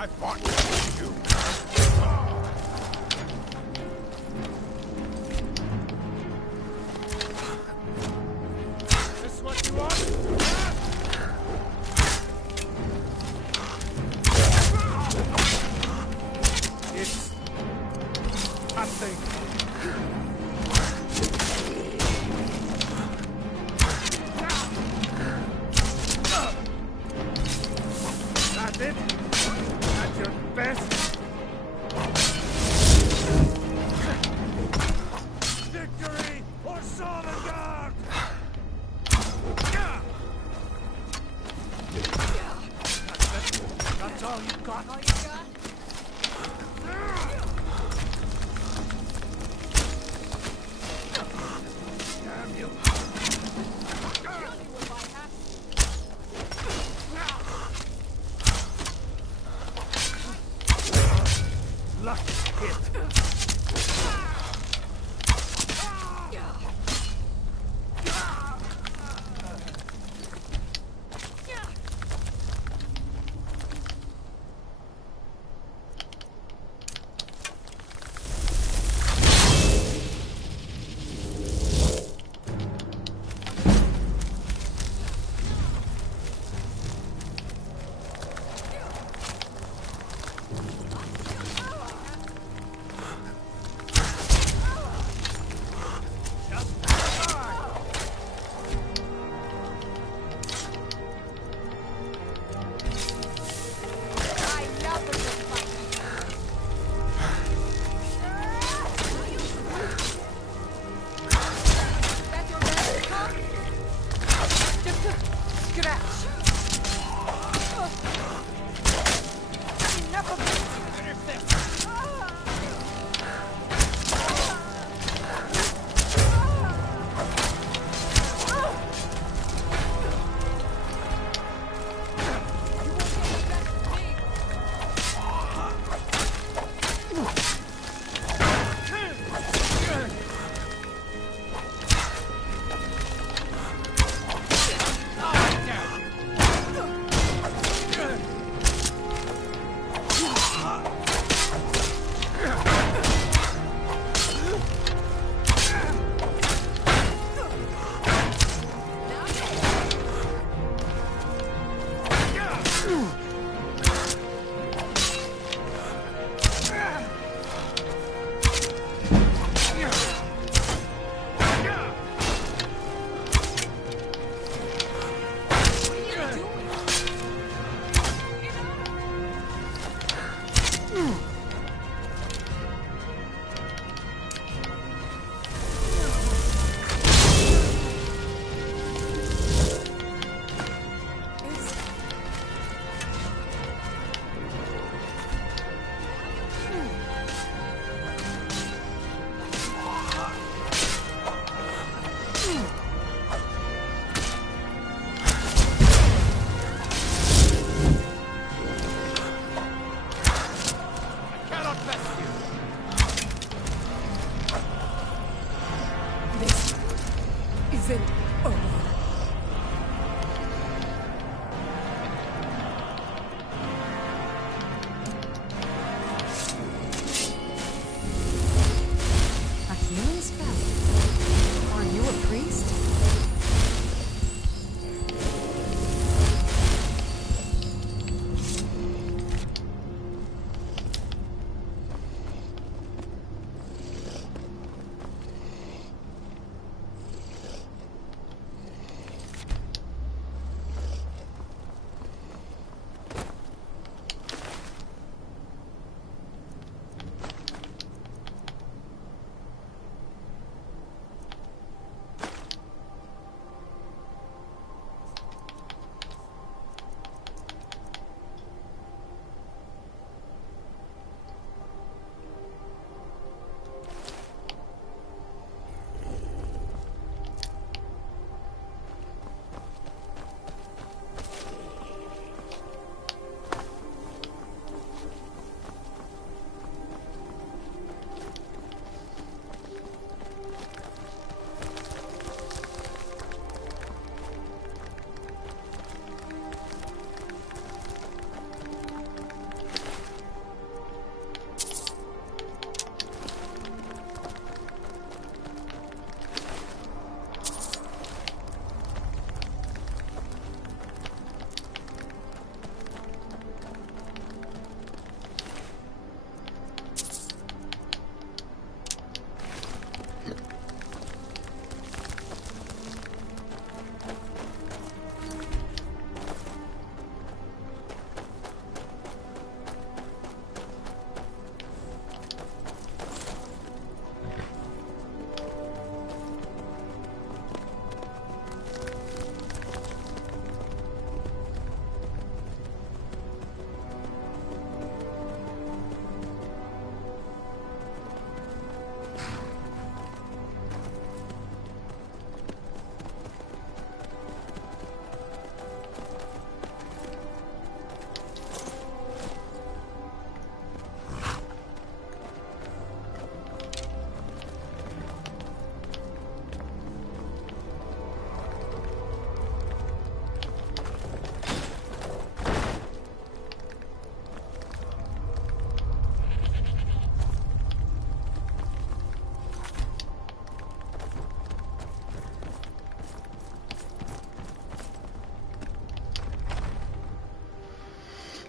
I fought you. Is this what you want? It's nothing. That's it? That's your best? Victory or Sovngarde! That's all you got? All you got? Damn you! Luck hit.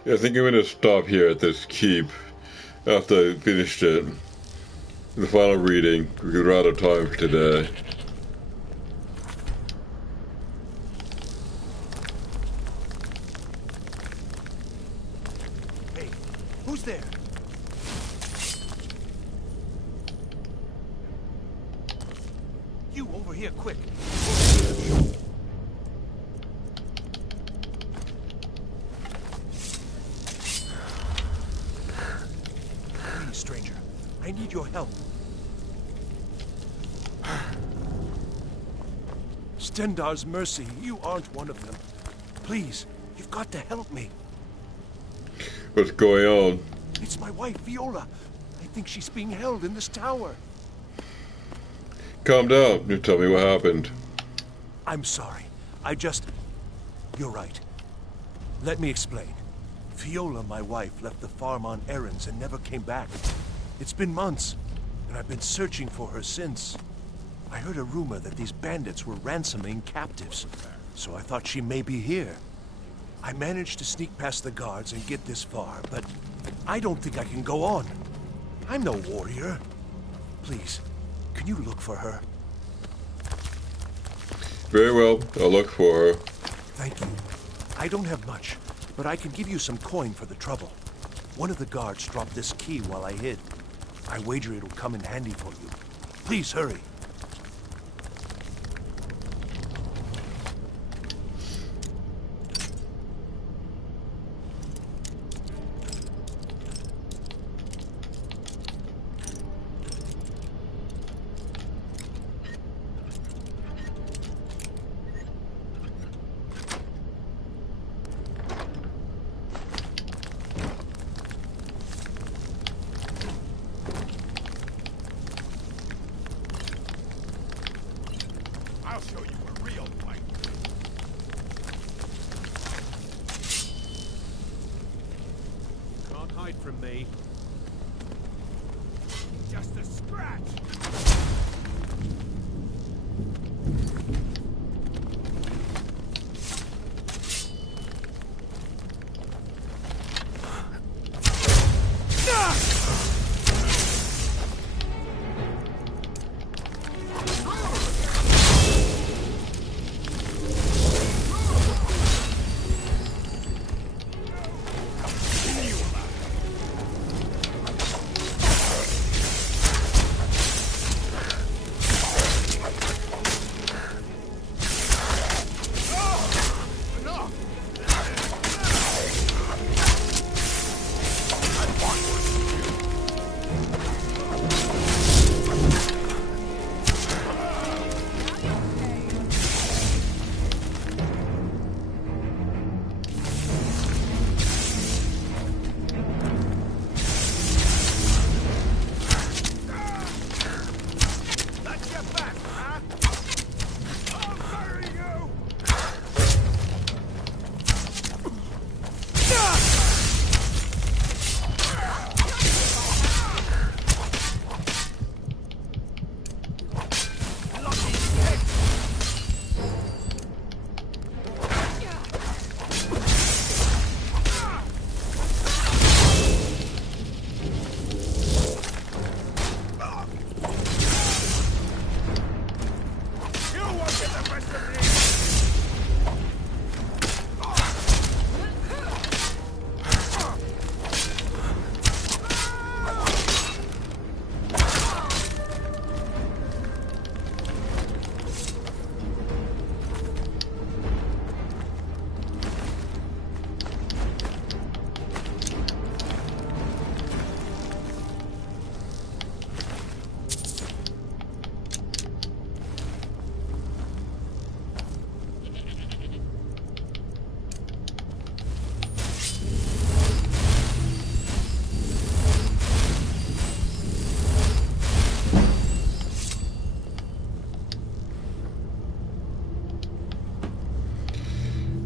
I think I'm going to stop here at this keep after I finished it. The final reading. We're out of time for today. Hey, who's there? You over here, quick. Please, stranger. I need your help. Stendar's mercy, you aren't one of them. Please, you've got to help me. What's going on? It's my wife, Viola. I think she's being held in this tower. Calm down. You tell me what happened. I'm sorry. You're right. Let me explain. Viola, my wife, left the farm on errands and never came back. It's been months, and I've been searching for her since. I heard a rumor that these bandits were ransoming captives, so I thought she may be here. I managed to sneak past the guards and get this far, but I don't think I can go on. I'm no warrior. Please, can you look for her? Very well. I'll look for her. Thank you. I don't have much, but I can give you some coin for the trouble. One of the guards dropped this key while I hid. I wager it'll come in handy for you. Please hurry. I'll show you a real fight. Can't hide from me. Just a scratch.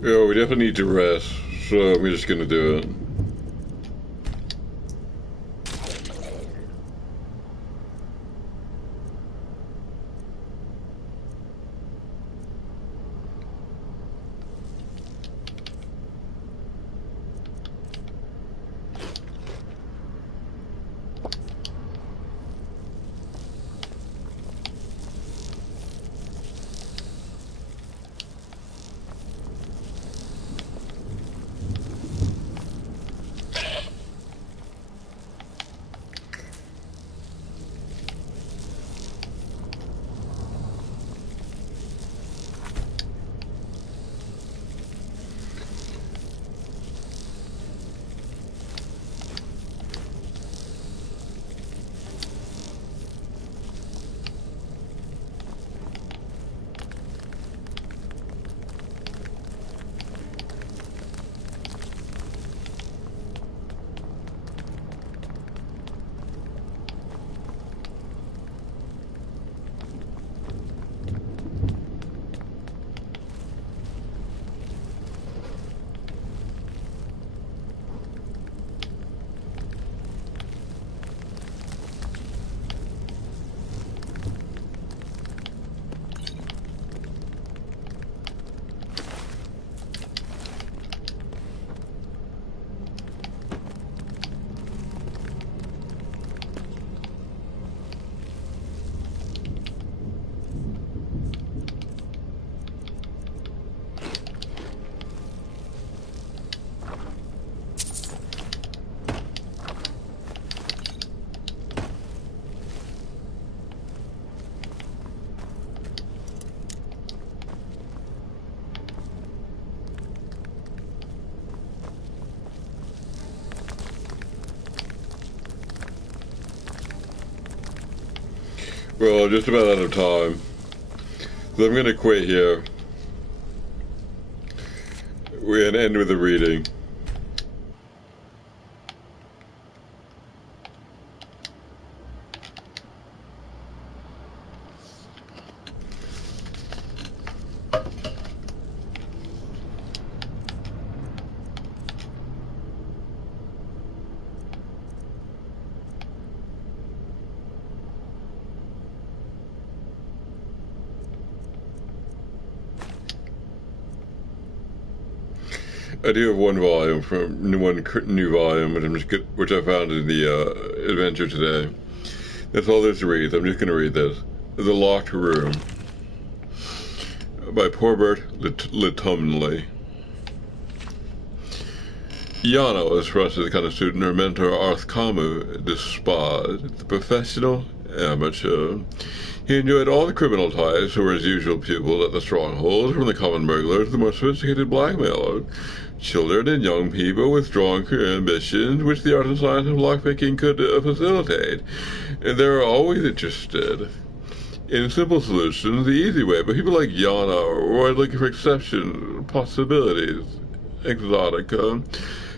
Yeah, we definitely need to rest, so I'm just gonna do it. Well, just about out of time. So I'm going to quit here. We're going to end with a reading. I do have one volume from one new volume, which I found in the adventure today. That's all there's to read. I'm just going to read this. The Locked Room by Porbert Litumnley. Yana was for us the kind of student her mentor Arth Kamu despised. The professional amateur. He enjoyed all the criminal types who were his usual pupils at the stronghold, from the common burglar to the more sophisticated blackmailer. Children and young people with strong career ambitions, which the art and science of lockpicking could facilitate. And they were always interested in simple solutions, the easy way, but people like Yana were looking for exceptions, possibilities, exotica.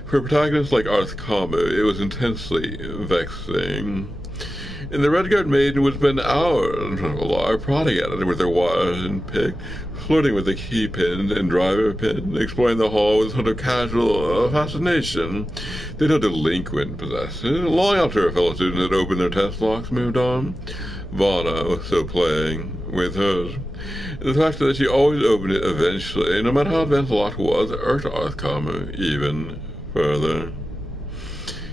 For protagonists like Arth Kamu, it was intensely vexing. And the Redguard maiden would spend hours in front of a log, prodding at it with their wires and pick, flirting with the key pin and driver pin, exploring the hall with a sort of casual fascination that no delinquent possesses. Long after her fellow students had opened their test locks moved on, Vana was still playing with hers. The fact that she always opened it eventually, no matter how advanced the lock was, irked Arth Kamu even further.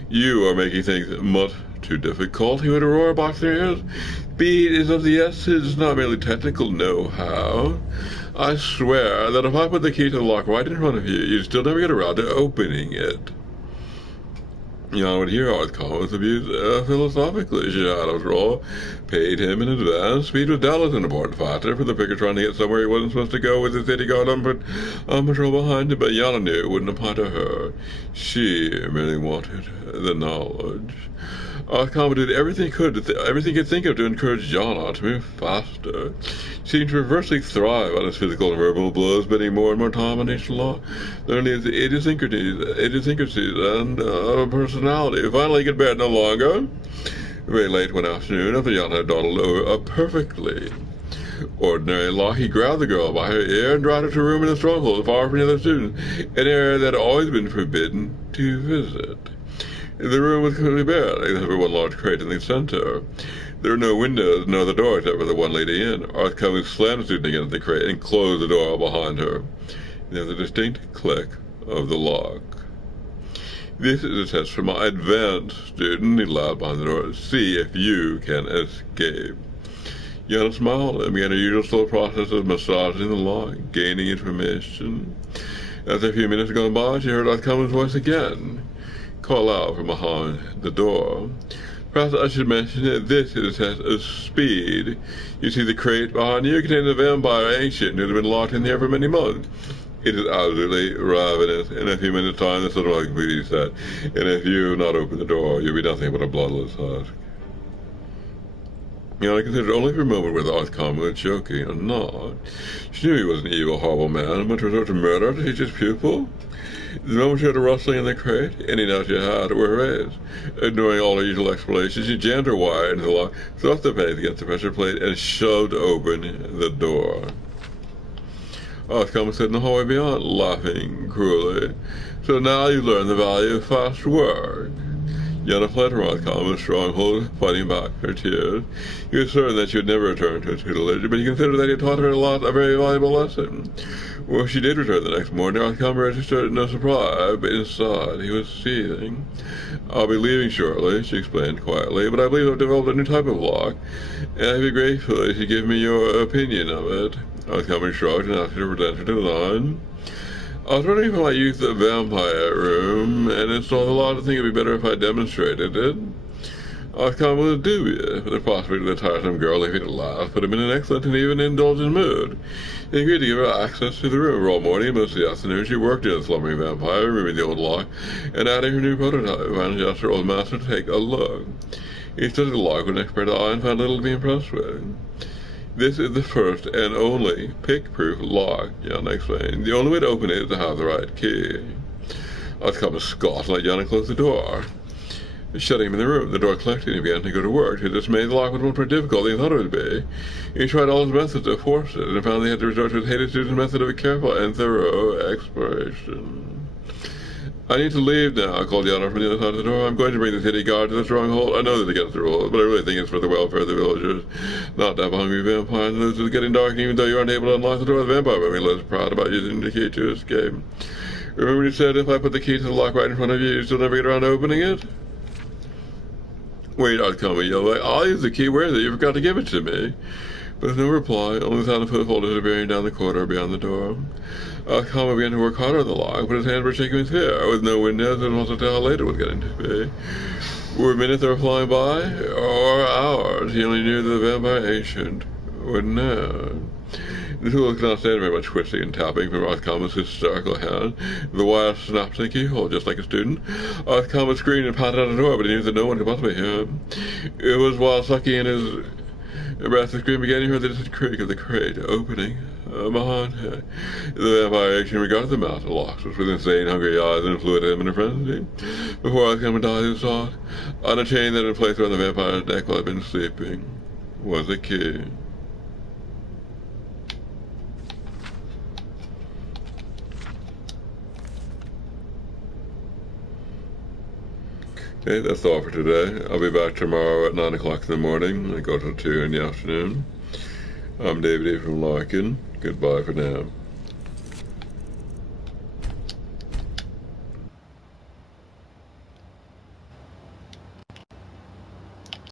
You are making things much too difficult, he would roar, boxing her ears. Speed is of the essence, not merely technical know-how. I swear that if I put the key to the lock right in front of you, you'd still never get around to opening it. Yana would hear Arth Kamu's abuse philosophically. She had, after all, paid him in advance. Speed was doubtless an important factor for the picker trying to get somewhere he wasn't supposed to go with the city guard on patrol behind him, but Yana knew it wouldn't apply to her. She merely wanted the knowledge. Arth Kamu did everything he could think of to encourage Yana to move faster. She seemed to perversely thrive on his physical and verbal blows, spending more and more time on each law, learning his idiosyncrasies and personality. Finally, he could bear it no longer. Very late one afternoon, after Yana had dawdled over a perfectly ordinary lock, he grabbed the girl by her ear and dragged her to a room in the stronghold, far from the other students, an area that had always been forbidden to visit. The room was completely bare, except for one large crate in the center. There were no windows, no other door except for the one leading in. Arth Kamu slammed the student against the crate and closed the door behind her. There was a distinct click of the lock. This is a test for my advanced student, he laughed behind the door. See if you can escape. Yana smiled and began her usual slow process of massaging the lock, gaining information. After a few minutes had gone by, she heard Arth Kamu's voice again call out from behind the door. Perhaps I should mention that this is a test of speed. You see the crate behind you contains a vampire ancient who has been locked in there for many months. It is absolutely ravenous. In a few minutes' time, the sun will completely set, and if you have not opened the door, you'll be nothing but a bloodless husk. Yana considered only for a moment whether Arth Kamu was joking or not. She knew he was an evil, horrible man, but to resort to murder to teach his pupil? The moment she heard a rustling in the crate, any doubt she had were raised. Ignoring all her usual explanations, she jammed her wire into the lock, thrust the peg against the pressure plate, and shoved open the door. Arth Kamu stood in the hallway beyond, laughing cruelly. So now you learn the value of fast work. Yana fled from Arth Kamu's stronghold, fighting back her tears. He was certain that she would never return to her tutelage, but he considered that he had taught her a very valuable lesson. Well, she did return the next morning. Arth Kamu registered no surprise, but inside he was seething. I'll be leaving shortly, she explained quietly, but I believe I've developed a new type of lock, and I'd be grateful if you give me your opinion of it. Arth Kamu shrugged and asked her to present her design. I was running from my youth the vampire room, and installed the law to think it would be better if I demonstrated it. Arth Kamu was dubious, but the prospect of the tiresome girl leaving at last put him in an excellent and even indulgent mood. He agreed to give her access to the room. All morning and most of the afternoon she worked in the slumbering vampire, removing the old lock and adding her new prototype. Finally asked her old master to take a look. He studied the lock with an expert eye and found little to be impressed with. This is the first and only pick-proof lock, Jan explained. The only way to open it is to have the right key. Outcome is Scott and let Jan close the door, shutting him in the room. The door clicked and he began to go to work. His dismay, the lock was much more difficult than he thought it would be. He tried all his methods to force it, and found he had to resort to his hated student's method of a careful and thorough exploration. I need to leave now, called Yana from the other side of the door. I'm going to bring the city guard to the stronghold. I know that it's against the rules, but I really think it's for the welfare of the villagers. Not to have hungry vampires. This is getting dark, and even though you aren't able to unlock the door, the vampire will be less proud about using the key to escape. Remember you said if I put the key to the lock right in front of you, you still never get around to opening it? Wait, I'll come and yell back. I'll use the key. Where is it? You forgot to give it to me. But there's no reply, only the sound of footfalls disappearing down the corridor beyond the door. Alcama began to work harder on the lock, but his hands were shaking with fear. With no windows, it was also tell how late it was getting to be. Were minutes that were flying by, or hours? He only knew that the vampire ancient would know. The tool could not stand very much twisting and tapping from Alcama's hysterical hand. The wire snapped in the keyhole, just like a student. Alcama screamed and pounded on the door, but he knew that no one could possibly hear him. It was while sucking in his breath, the scream began. He heard the distant creak of the crate opening behind him. The vampire action regarded the mouth of locks with insane, hungry eyes and flew at him in a frenzy. Before Alcama died, he saw it. On a chain that had been placed around the vampire's neck while he had been sleeping was a key. Okay, that's all for today. I'll be back tomorrow at 9 o'clock in the morning. I go till 2 in the afternoon. I'm David from Larkin. Goodbye for now.